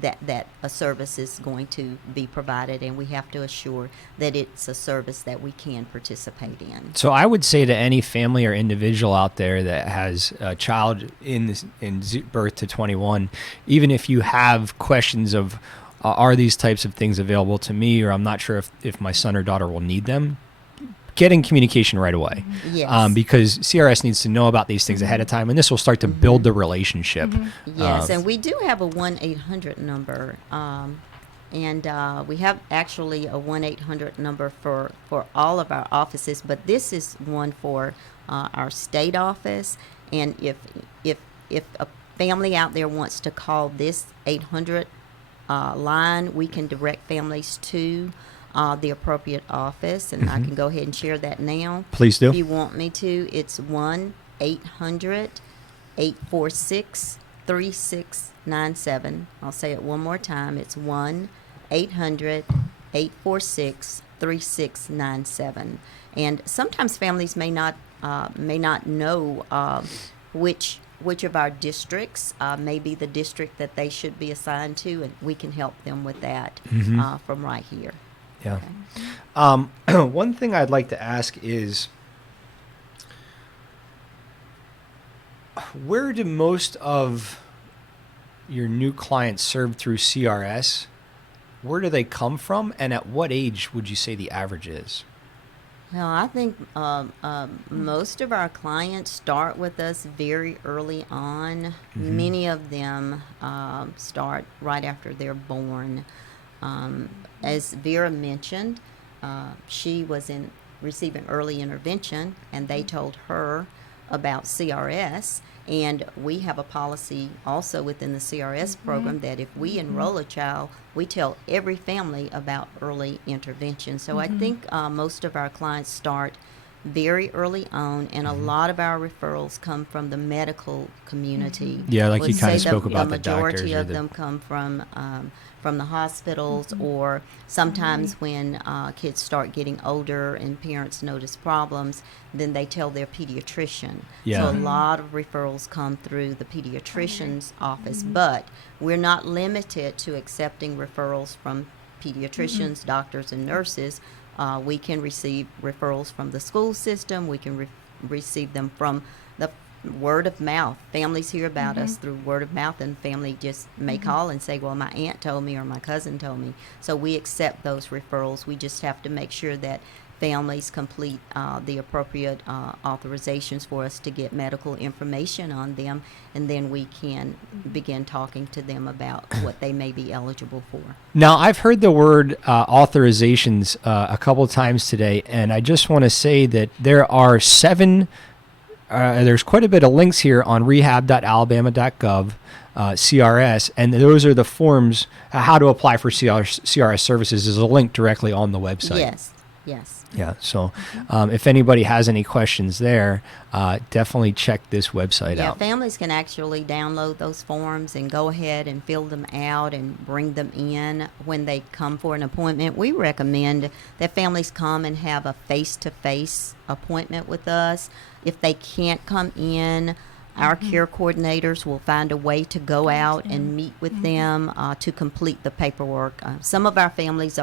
that a service is going to be provided, and we have to assure that it's a service that we can participate in. So I would say to any family or individual out there that has a child in birth to 21, even if you have questions of are these types of things available to me, or I'm not sure if my son or daughter will need them, get in communication right away. Yes. Because CRS needs to know about these things ahead of time, and this will start to build the relationship. Yes, and we do have a 1-800 number, and we have actually a 1-800 number for all of our offices, but this is one for our state office. And if a family out there wants to call this 800 line, we can direct families to the appropriate office, and I can go ahead and share that now. Please do. If you want me to, it's 1-800-846-3697. I'll say it one more time. It's 1-800-846-3697. And sometimes families may not know which of our districts may be the district that they should be assigned to, and we can help them with that from right here. Yeah. One thing I'd like to ask is, where do most of your new clients served through CRS? Where do they come from, and at what age would you say the average is? Well, I think most of our clients start with us very early on. Many of them start right after they're born. As Vera mentioned, she was receiving early intervention, and they told her about CRS. And we have a policy also within the CRS program that if we enroll a child, we tell every family about early intervention. So I think most of our clients start very early on, and a lot of our referrals come from the medical community. Yeah, like Would you kind of say spoke about the the doctors. majority Or of them come from the hospitals, or sometimes when kids start getting older and parents notice problems, then they tell their pediatrician. Yeah. So a lot of referrals come through the pediatrician's office, but we're not limited to accepting referrals from pediatricians, doctors, and nurses. We can receive referrals from the school system. We can receive them from the word of mouth. Families hear about us through word of mouth, and family just may call and say, well, my aunt told me or my cousin told me. So we accept those referrals. We just have to make sure that families complete the appropriate authorizations for us to get medical information on them, and then we can begin talking to them about what they may be eligible for. Now, I've heard the word authorizations a couple times today, and I just want to say that there are there's quite a bit of links here on rehab.alabama.gov, CRS, and those are the forms, how to apply for CRS services is a link directly on the website. Yes. Yeah, so if anybody has any questions there, definitely check this website Yeah, out. families can actually download those forms and go ahead and fill them out and bring them in when they come for an appointment. We recommend that families come and have a face-to-face appointment with us. If they can't come in, our care coordinators will find a way to go out and meet with them to complete the paperwork. Some of our families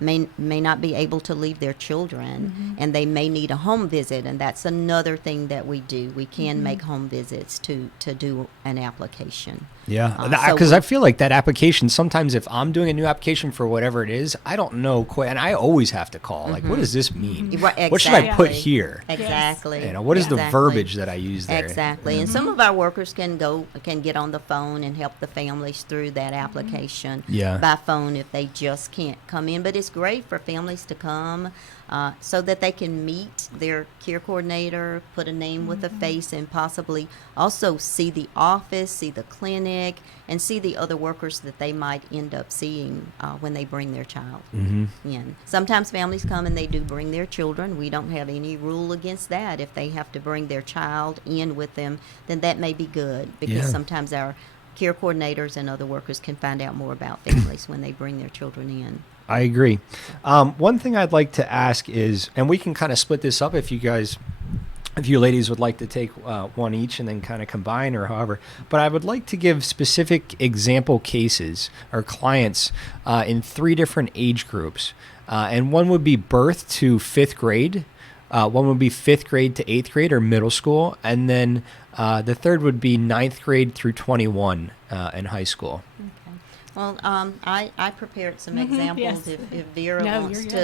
may not be able to leave their children, and they may need a home visit, and that's another thing that we do. We can make home visits to do an application. Yeah, So because I feel like that application, sometimes if I'm doing a new application for whatever it is, I don't know quite, and I always have to call. Like, what does this mean? Right, What should I put exactly. here? Exactly. You know, what is the Exactly. verbiage that I use there? Exactly. And some of our workers can get on the phone and help the families through that application Yeah. by phone if they just can't come in. But it's great for families to come so that they can meet their care coordinator, put a name with a face, and possibly also see the office, see the clinic, and see the other workers that they might end up seeing when they bring their child in. Sometimes families come and they do bring their children. We don't have any rule against that. If they have to bring their child in with them, then that may be good, because Yeah. sometimes our care coordinators and other workers can find out more about families when they bring their children in. I agree. One thing I'd like to ask is, and we can kind of split this up if you ladies would like to take one each and then kind of combine or however, but I would like to give specific example cases or clients in 3 different age groups. And one would be birth to 5th grade. One would be 5th grade to 8th grade or middle school. And then the third would be 9th grade through 21 in high school. Well, I prepared some examples. Yes. If Vera No, wants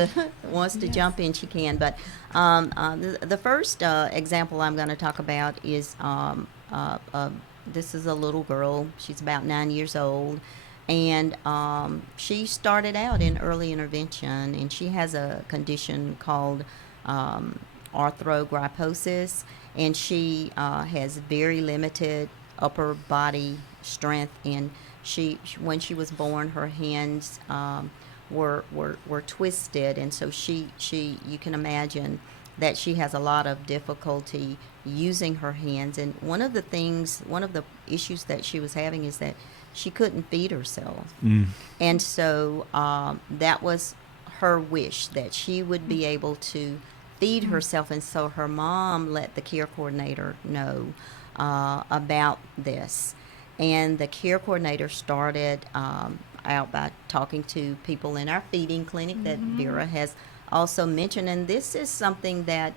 you're to jump in, she can. But the first example I'm going to talk about is this is a little girl. She's about 9 years old, and she started out in early intervention, and she has a condition called arthrogryposis, and she has very limited upper body strength, and when she was born, her hands were twisted, and so she you can imagine that she has a lot of difficulty using her hands. And one of the issues that she was having is that she couldn't feed herself. And so that was her wish, that she would be able to feed herself. And so her mom let the care coordinator know about this. And the care coordinator started out by talking to people in our feeding clinic that Vera has also mentioned. And this is something that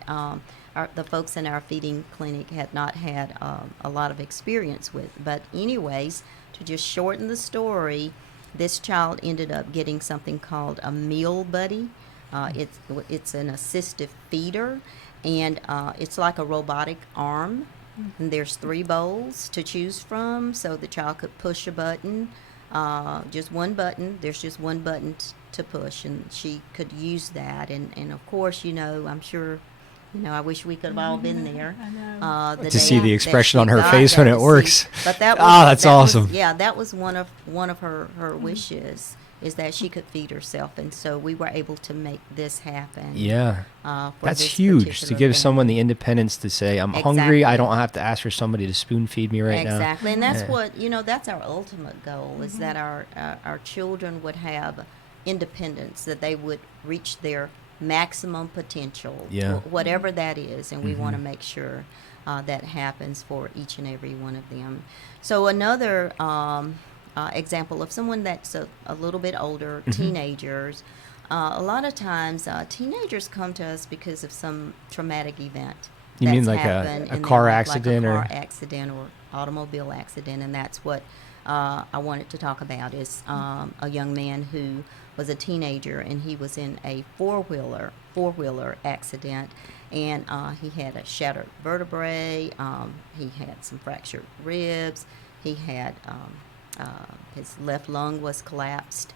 the folks in our feeding clinic had not had a lot of experience with. But anyways, to just shorten the story, this child ended up getting something called a meal buddy. It's an assistive feeder, and it's like a robotic arm. And there's 3 bowls to choose from, so the child could push a button, just one button. There's just one button to push, and she could use that. And of course, I'm sure, I wish we could have all been there. I know. To see the expression on her got face when that it to see. works. But that That's awesome. That was one of her wishes, is that she could feed herself, and so we were able to make this happen. Yeah. For That's this huge, to particular give family. someone the independence to say, I'm hungry. I Exactly. don't have to ask for somebody to spoon feed me right now. Exactly, and that's Yeah. what that's our ultimate goal, is that our children would have independence, that they would reach their maximum potential, Yeah. whatever that is, and we want to make sure that happens for each and every one of them. So another example of someone that's a little bit older, teenagers. A lot of times, teenagers come to us because of some traumatic event. You mean that's like a happened in car their life, accident like a or- car accident or automobile accident, and that's what I wanted to talk about. Is a young man who was a teenager, and he was in a four-wheeler accident, and he had a shattered vertebrae. He had some fractured ribs. He had his left lung was collapsed.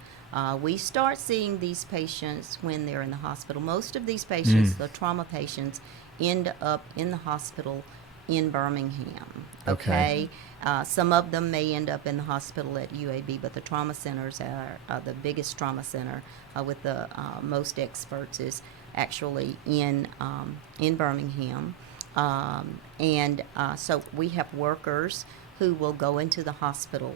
We start seeing these patients when they're in the hospital. Most of these patients, the trauma patients, end up in the hospital in Birmingham. Okay. Some of them may end up in the hospital at UAB, but the trauma centers are the biggest trauma center with the most experts is actually in Birmingham. So we have workers who will go into the hospital,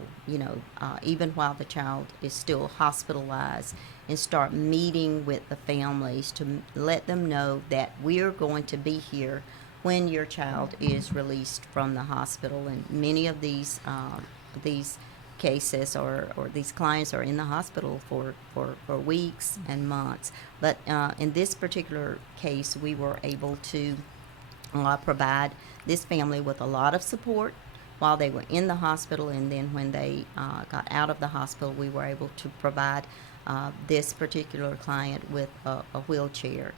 even while the child is still hospitalized, and start meeting with the families to let them know that we're going to be here when your child is released from the hospital. And many of these cases or these clients are in the hospital for weeks and months. But in this particular case, we were able to provide this family with a lot of support while they were in the hospital, and then when they got out of the hospital, we were able to provide this particular client with a wheelchair.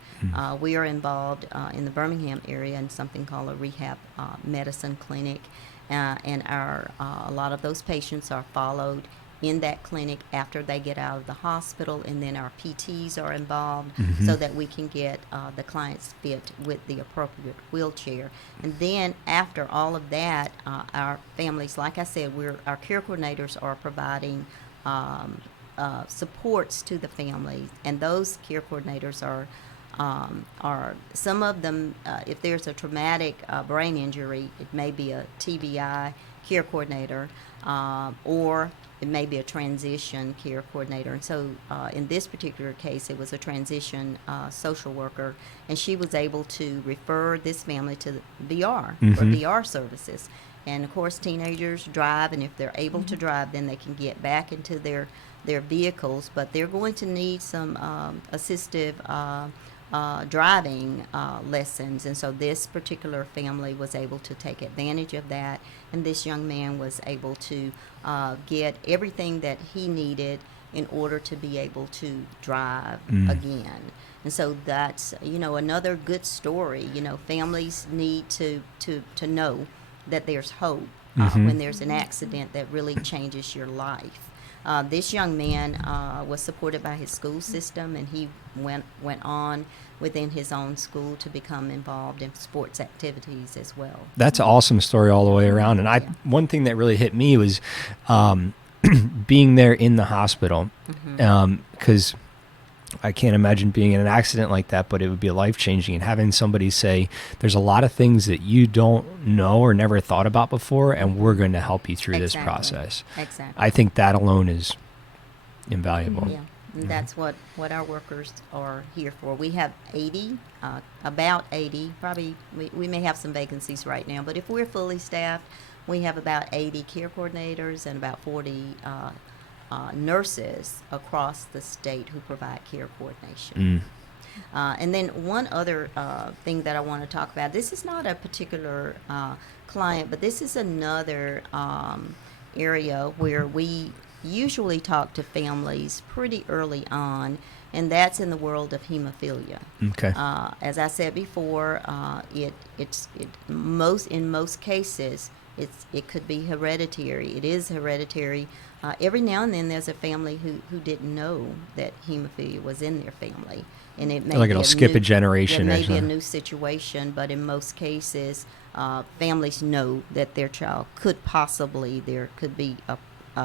We are involved in the Birmingham area in something called a rehab medicine clinic, and a lot of those patients are followed in that clinic after they get out of the hospital, and then our PTs are involved so that we can get the clients fit with the appropriate wheelchair. And then after all of that, our families, like I said, our care coordinators are providing supports to the families, and those care coordinators are some of them, if there's a traumatic brain injury, it may be a TBI care coordinator, or it may be a transition care coordinator. And so in this particular case, it was a transition social worker, and she was able to refer this family to the VR for VR services. And of course, teenagers drive, and if they're able to drive, then they can get back into their vehicles, but they're going to need some assistive driving lessons. And so this particular family was able to take advantage of that, and this young man was able to get everything that he needed in order to be able to drive again. And so that's another good story. Families need to know that there's hope when there's an accident that really changes your life. This young man was supported by his school system, and he went on within his own school to become involved in sports activities as well. That's an awesome story all the way around. And one thing that really hit me was being there in the hospital, because I can't imagine being in an accident like that, but it would be life changing. And having somebody say, there's a lot of things that you don't know or never thought about before, and we're going to help you through this process. Exactly. I think that alone is invaluable. Yeah, and that's what our workers are here for. We have 80, about 80, probably we may have some vacancies right now, but if we're fully staffed, we have about 80 care coordinators and about 40 nurses across the state who provide care coordination. And then one other thing that I want to talk about, this is not a particular client, but this is another area where we usually talk to families pretty early on, and that's in the world of hemophilia. Okay. As I said before, in most cases, it could be hereditary. It is hereditary. Every now and then, there's a family who didn't know that hemophilia was in their family, and it may Like be it'll skip a generation It or may be a something. new situation, but in most cases, families know that their child could possibly, there could be a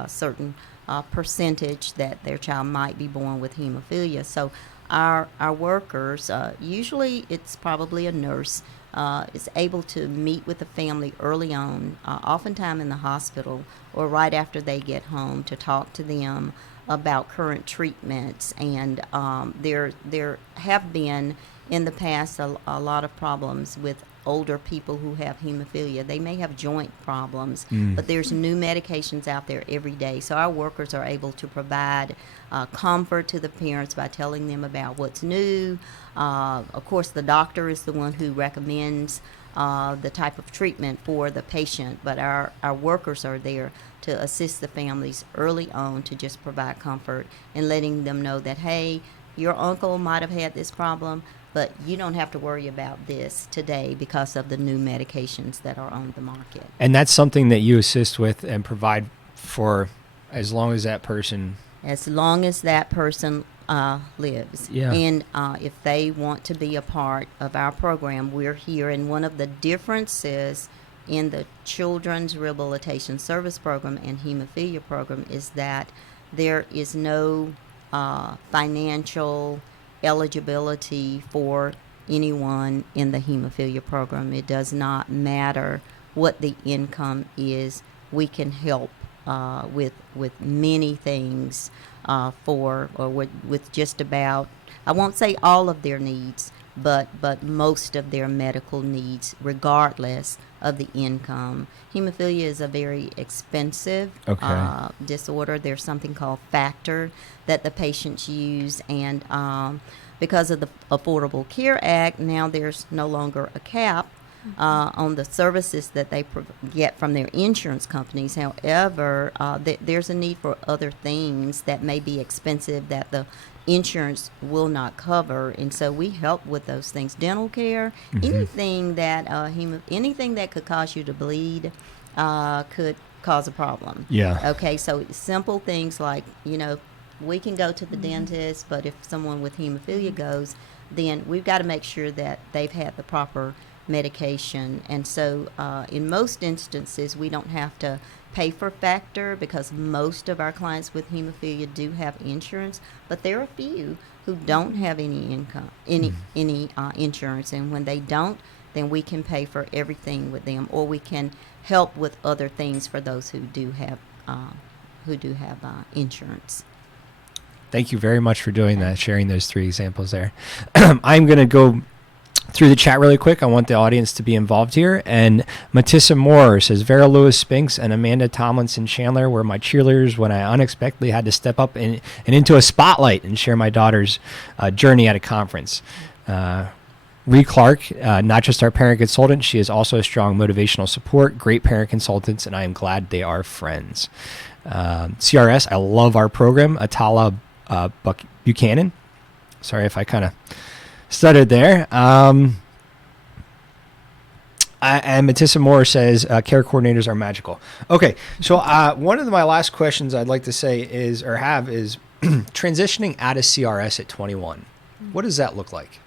certain percentage that their child might be born with hemophilia. So our workers, usually it's probably a nurse, is able to meet with the family early on, oftentimes in the hospital or right after they get home, to talk to them about current treatments. And there have been in the past a lot of problems with older people who have hemophilia. They may have joint problems, but there's new medications out there every day. So our workers are able to provide comfort to the parents by telling them about what's new. Of course, the doctor is the one who recommends the type of treatment for the patient, but our workers are there to assist the families early on, to just provide comfort and letting them know that, hey, your uncle might have had this problem, but you don't have to worry about this today because of the new medications that are on the market. And that's something that you assist with and provide for as long as that person... As long as that person lives. Yeah. And if they want to be a part of our program, we're here. And one of the differences in the Children's Rehabilitation Service Program and Hemophilia Program is that there is no financial eligibility for anyone in the hemophilia program. It does not matter what the income is. We can help with many things with just about, I won't say all of their needs, but most of their medical needs, regardless of the income. Hemophilia is a very expensive disorder. There's something called factor that the patients use, and because of the Affordable Care Act, now there's no longer a cap on the services that they get from their insurance companies. However, there's a need for other things that may be expensive that the insurance will not cover, and so we help with those things. Dental care, anything that anything that could cause you to bleed could cause a problem. Yeah. Okay, so simple things like, we can go to the dentist, but if someone with hemophilia goes, then we've got to make sure that they've had the proper medication. And so in most instances, we don't have to pay for factor because most of our clients with hemophilia do have insurance, but there are a few who don't have any income, any insurance, and when they don't, then we can pay for everything with them, or we can help with other things for those who do have insurance. Thank you very much for doing that, sharing those 3 examples there. I'm going to go through the chat really quick. I want the audience to be involved here. And Matissa Moore says, Vera Lewis Spinks and Amanda Tomlinson Chandler were my cheerleaders when I unexpectedly had to step up and into a spotlight and share my daughter's journey at a conference. Ree Clark, not just our parent consultant, she is also a strong motivational support, great parent consultants, and I am glad they are friends. CRS, I love our program. Atala Buchanan. Sorry if I kind of stuttered there. And Matissa Moore says, care coordinators are magical. Okay, so one of my last questions I'd like to say is transitioning out of CRS at 21. What does that look like?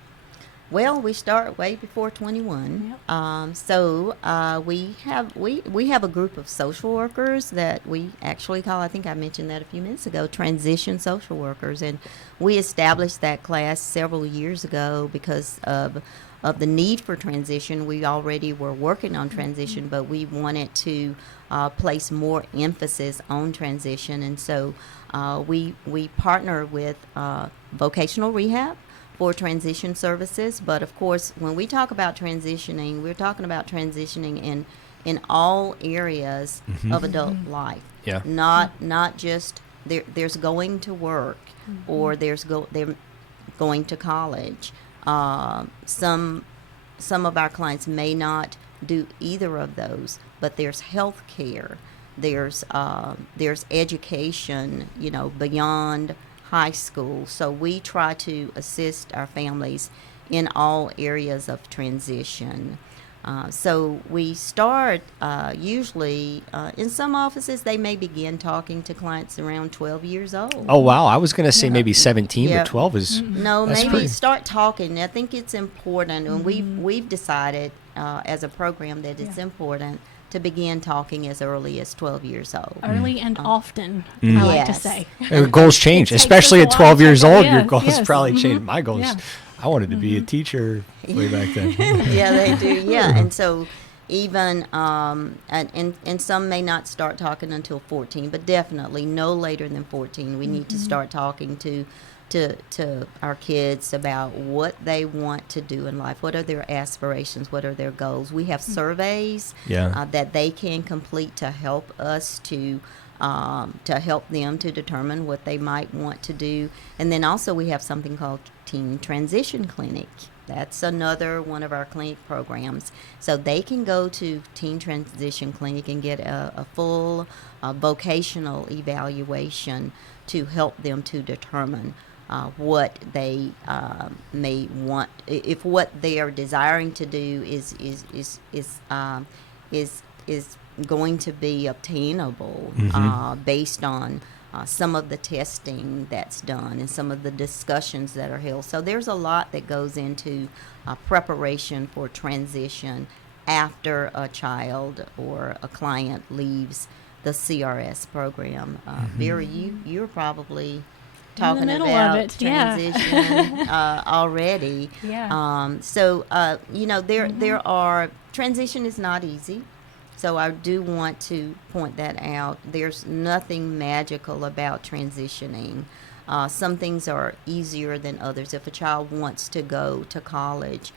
Well, we start way before 21. Yep. We have a group of social workers that we actually call, I think I mentioned that a few minutes ago, transition social workers, and we established that class several years ago because of the need for transition. We already were working on transition, but we wanted to place more emphasis on transition, and so we partner with vocational rehab for transition services. But of course, when we talk about transitioning, we're talking about transitioning in all areas of adult life. Yeah. Not just there's going to work or they're going to college. Some of our clients may not do either of those, but there's health care, there's education, beyond high school. So we try to assist our families in all areas of transition. So we start usually in some offices, they may begin talking to clients around 12 years old. Oh, wow. I was going to say maybe 17, Yeah. but 12 is... No, That's maybe pretty- start talking. I think it's important, and we've decided as a program that it's Yeah. important to begin talking as early as 12 years old. Early and often, Mm. I like to Yes. say. Goals change, It takes especially us at a 12 while years to- old. yeah, Your goals yes. probably Mhm. changed. My goals, Yeah. I wanted to be a teacher way back then. Yeah, they do. Yeah, and so even and some may not start talking until 14, but definitely no later than 14. We need to start talking to our kids about what they want to do in life. What are their aspirations? What are their goals? We have surveys Yeah. that they can complete to help us to help them to determine what they might want to do. And then also we have something called Teen Transition Clinic. That's another one of our clinic programs. So they can go to Teen Transition Clinic and get a full vocational evaluation to help them to determine what they may want, if what they are desiring to do is going to be obtainable based on some of the testing that's done and some of the discussions that are held. So there's a lot that goes into preparation for transition after a child or a client leaves the CRS program. Vera, you're probably talking middle of about it, yeah. transition already. Yeah. There are, transition is not easy. So I do want to point that out. There's nothing magical about transitioning. Some things are easier than others. If a child wants to go to college,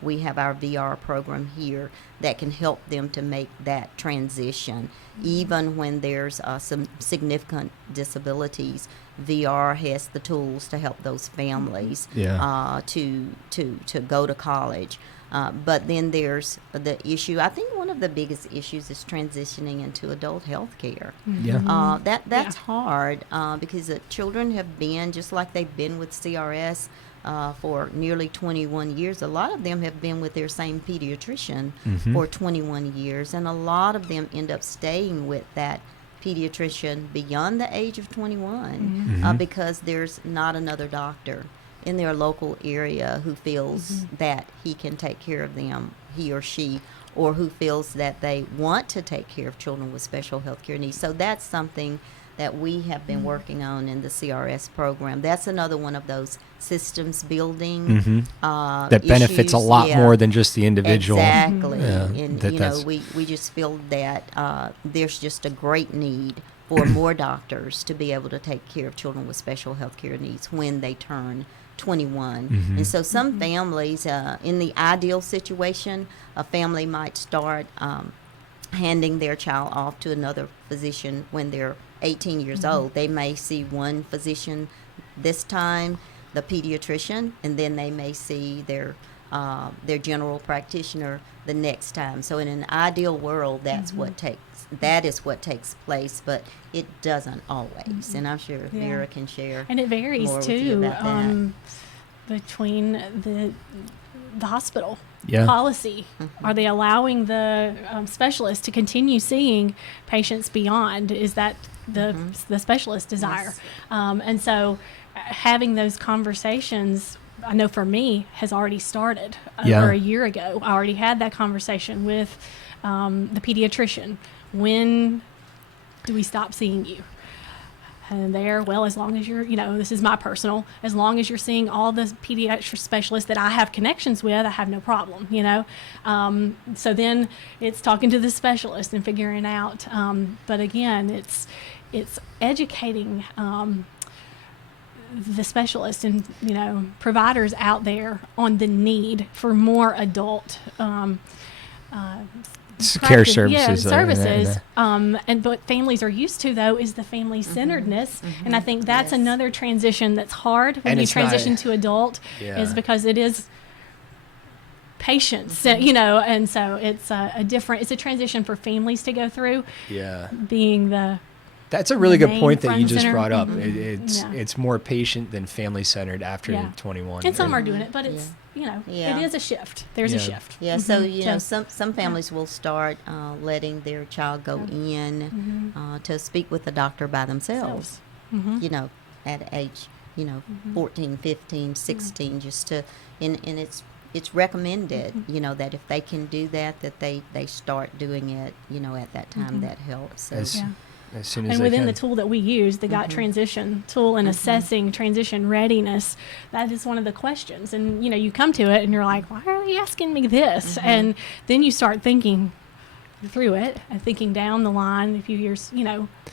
we have our VR program here that can help them to make that transition. Even when there's some significant disabilities, VR has the tools to help those families to go to college. But then there's the issue. I think one of the biggest issues is transitioning into adult health care. Yeah. That's hard because the children have been, just like they've been with CRS for nearly 21 years. A lot of them have been with their same pediatrician for 21 years, and a lot of them end up staying with that pediatrician beyond the age of 21 because there's not another doctor in their local area who feels that he can take care of them, he or she, or who feels that they want to take care of children with special health care needs. So that's something that we have been working on in the CRS program. That's another one of those systems building That benefits a issues. lot Yeah. more than just the individual. Exactly. Yeah, And, that's- we just feel that there's just a great need for more doctors to be able to take care of children with special health care needs when they turn 21. And so some families, in the ideal situation, a family might start handing their child off to another physician when they're 18 years old. They may see one physician this time, the pediatrician, and then they may see their general practitioner the next time. So in an ideal world, that is what takes place, but it doesn't always. And I'm sure Yeah. Vera can share. And it varies more with you too about that. between the hospital Yeah. policy. Are they allowing the specialist to continue seeing patients beyond? Is that the specialist desire? Yes. And so having those conversations I know for me, has already started Yeah. over a year ago. I already had that conversation with the pediatrician. When do we stop seeing you? And there, well, as long as you're, this is my personal, as long as you're seeing all the pediatric specialists that I have connections with, I have no problem, So then it's talking to the specialist and figuring out. But again, it's educating the specialists and, providers out there on the need for more adult Care practice- services. Yeah, services. And what families are used to, though, is the family-centeredness. And I think that's Yes. another transition that's hard when And you it's not- transition to adult, Yeah. is because it is patience, and so it's it's a transition for families to go through, Yeah. being the That's a really good main point that front you and just center. brought up. Mhm. It's Yeah. it's more patient than family centered after Yeah. 21. and some right? are doing it, but it's Yeah. it is a shift. There's a Yeah. shift. Yeah, so Mhm. some families will start letting their child go in to speak with the doctor by themselves. Mhm. At age 14, 15, 16, just to and it's recommended that if they can do that they start doing it at that time. That helps. So As- Yeah. As soon as And they within can. the tool that we use, the GOT transition tool, and assessing transition readiness, that is one of the questions. And you come to it and you're like, why are they asking me this? And then you start thinking through it and thinking down the line a few years,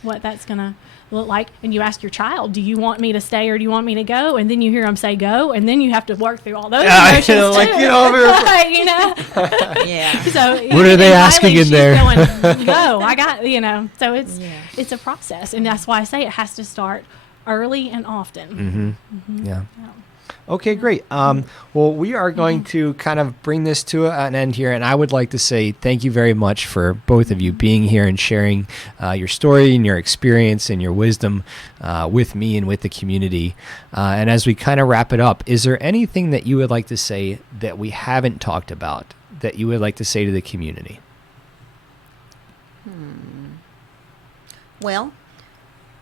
what that's going to look like. And you ask your child, do you want me to stay or do you want me to go? And then you hear them say go, and then you have to work through all those Yeah, emotions too. like, yeah. So What are they and asking Kylie, in she's there? Going, go, I got, so Yeah. it's a process, and that's why I say it has to start early and often. Yeah. Okay, great. Well, we are going to kind of bring this to an end here, and I would like to say thank you very much for both of you being here and sharing your story and your experience and your wisdom with me and with the community. And as we kind of wrap it up, is there anything that you would like to say that we haven't talked about that you would like to say to the community? Well,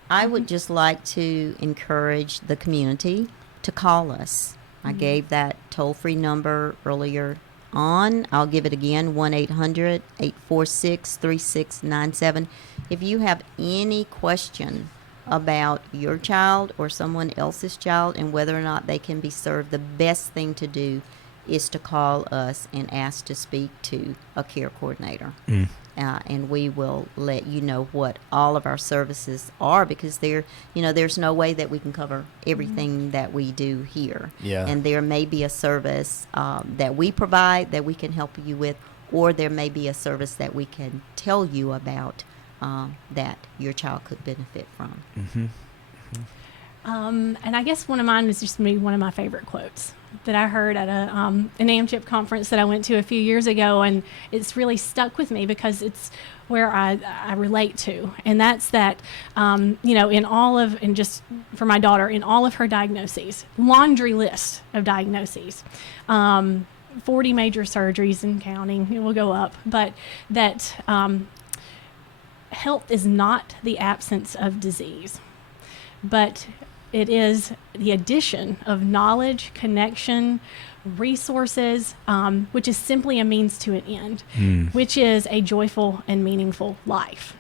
I would just like to encourage the community to call us. I gave that toll-free number earlier on. I'll give it again, 1-800-846-3697. If you have any question about your child or someone else's child and whether or not they can be served, the best thing to do is to call us and ask to speak to a care coordinator. And we will let you know what all of our services are, because there's no way that we can cover everything that we do here. Yeah. And there may be a service that we provide that we can help you with, or there may be a service that we can tell you about that your child could benefit from. And I guess one of mine was just one of my favorite quotes that I heard at an AMCHIP conference that I went to a few years ago, and it's really stuck with me because it's where I relate to, and that's that, in all of, and just for my daughter, in all of her diagnoses, laundry list of diagnoses, 40 major surgeries and counting, it will go up, but that health is not the absence of disease, but it is the addition of knowledge, connection, resources, which is simply a means to an end, which is a joyful and meaningful life.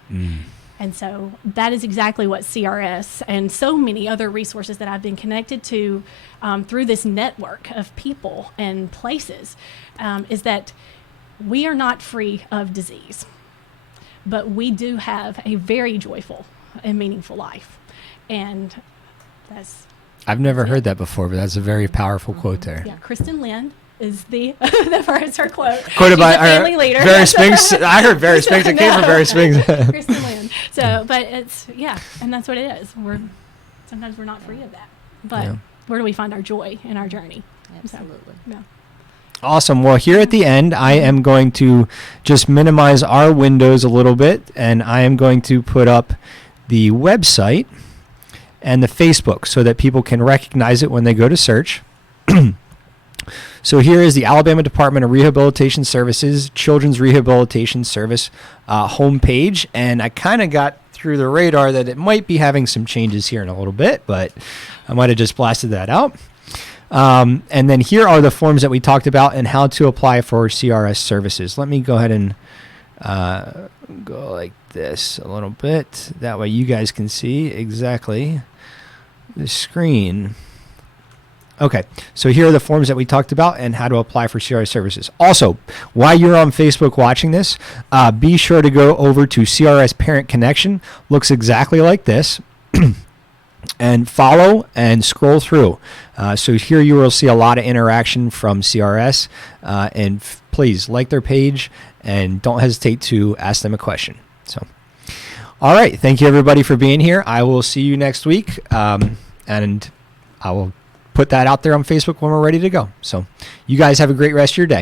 And so that is exactly what CRS and so many other resources that I've been connected to through this network of people and places, is that we are not free of disease, but we do have a very joyful and meaningful life. And I've never heard that before, but that's a very powerful quote there. Yeah, Kristen Lynn is the her quote. Quoted She's by a family leader. Barry Spinks. I heard Barry Spinks. It came from Barry Spinks. Kristen Lynn. So, but it's and that's what it is. Sometimes we're not free of that, but Yeah. where do we find our joy in our journey? Absolutely. Yeah. Awesome. Well, here at the end, I am going to just minimize our windows a little bit, and I am going to put up the website and the Facebook so that people can recognize it when they go to search. So here is the Alabama Department of Rehabilitation Services Children's Rehabilitation Service homepage, and I kind of got through the radar that it might be having some changes here in a little bit, but I might have just blasted that out. And then here are the forms that we talked about and how to apply for CRS services. Let me go ahead and go like this a little bit. That way you guys can see exactly the screen. Okay, so here are the forms that we talked about and how to apply for CRS services. Also, while you're on Facebook watching this, be sure to go over to CRS Parent Connection. Looks exactly like this. And follow and scroll through. So here you will see a lot of interaction from CRS. And please like their page and don't hesitate to ask them a question. So, all right. Thank you, everybody, for being here. I will see you next week. And I will put that out there on Facebook when we're ready to go. So you guys have a great rest of your day.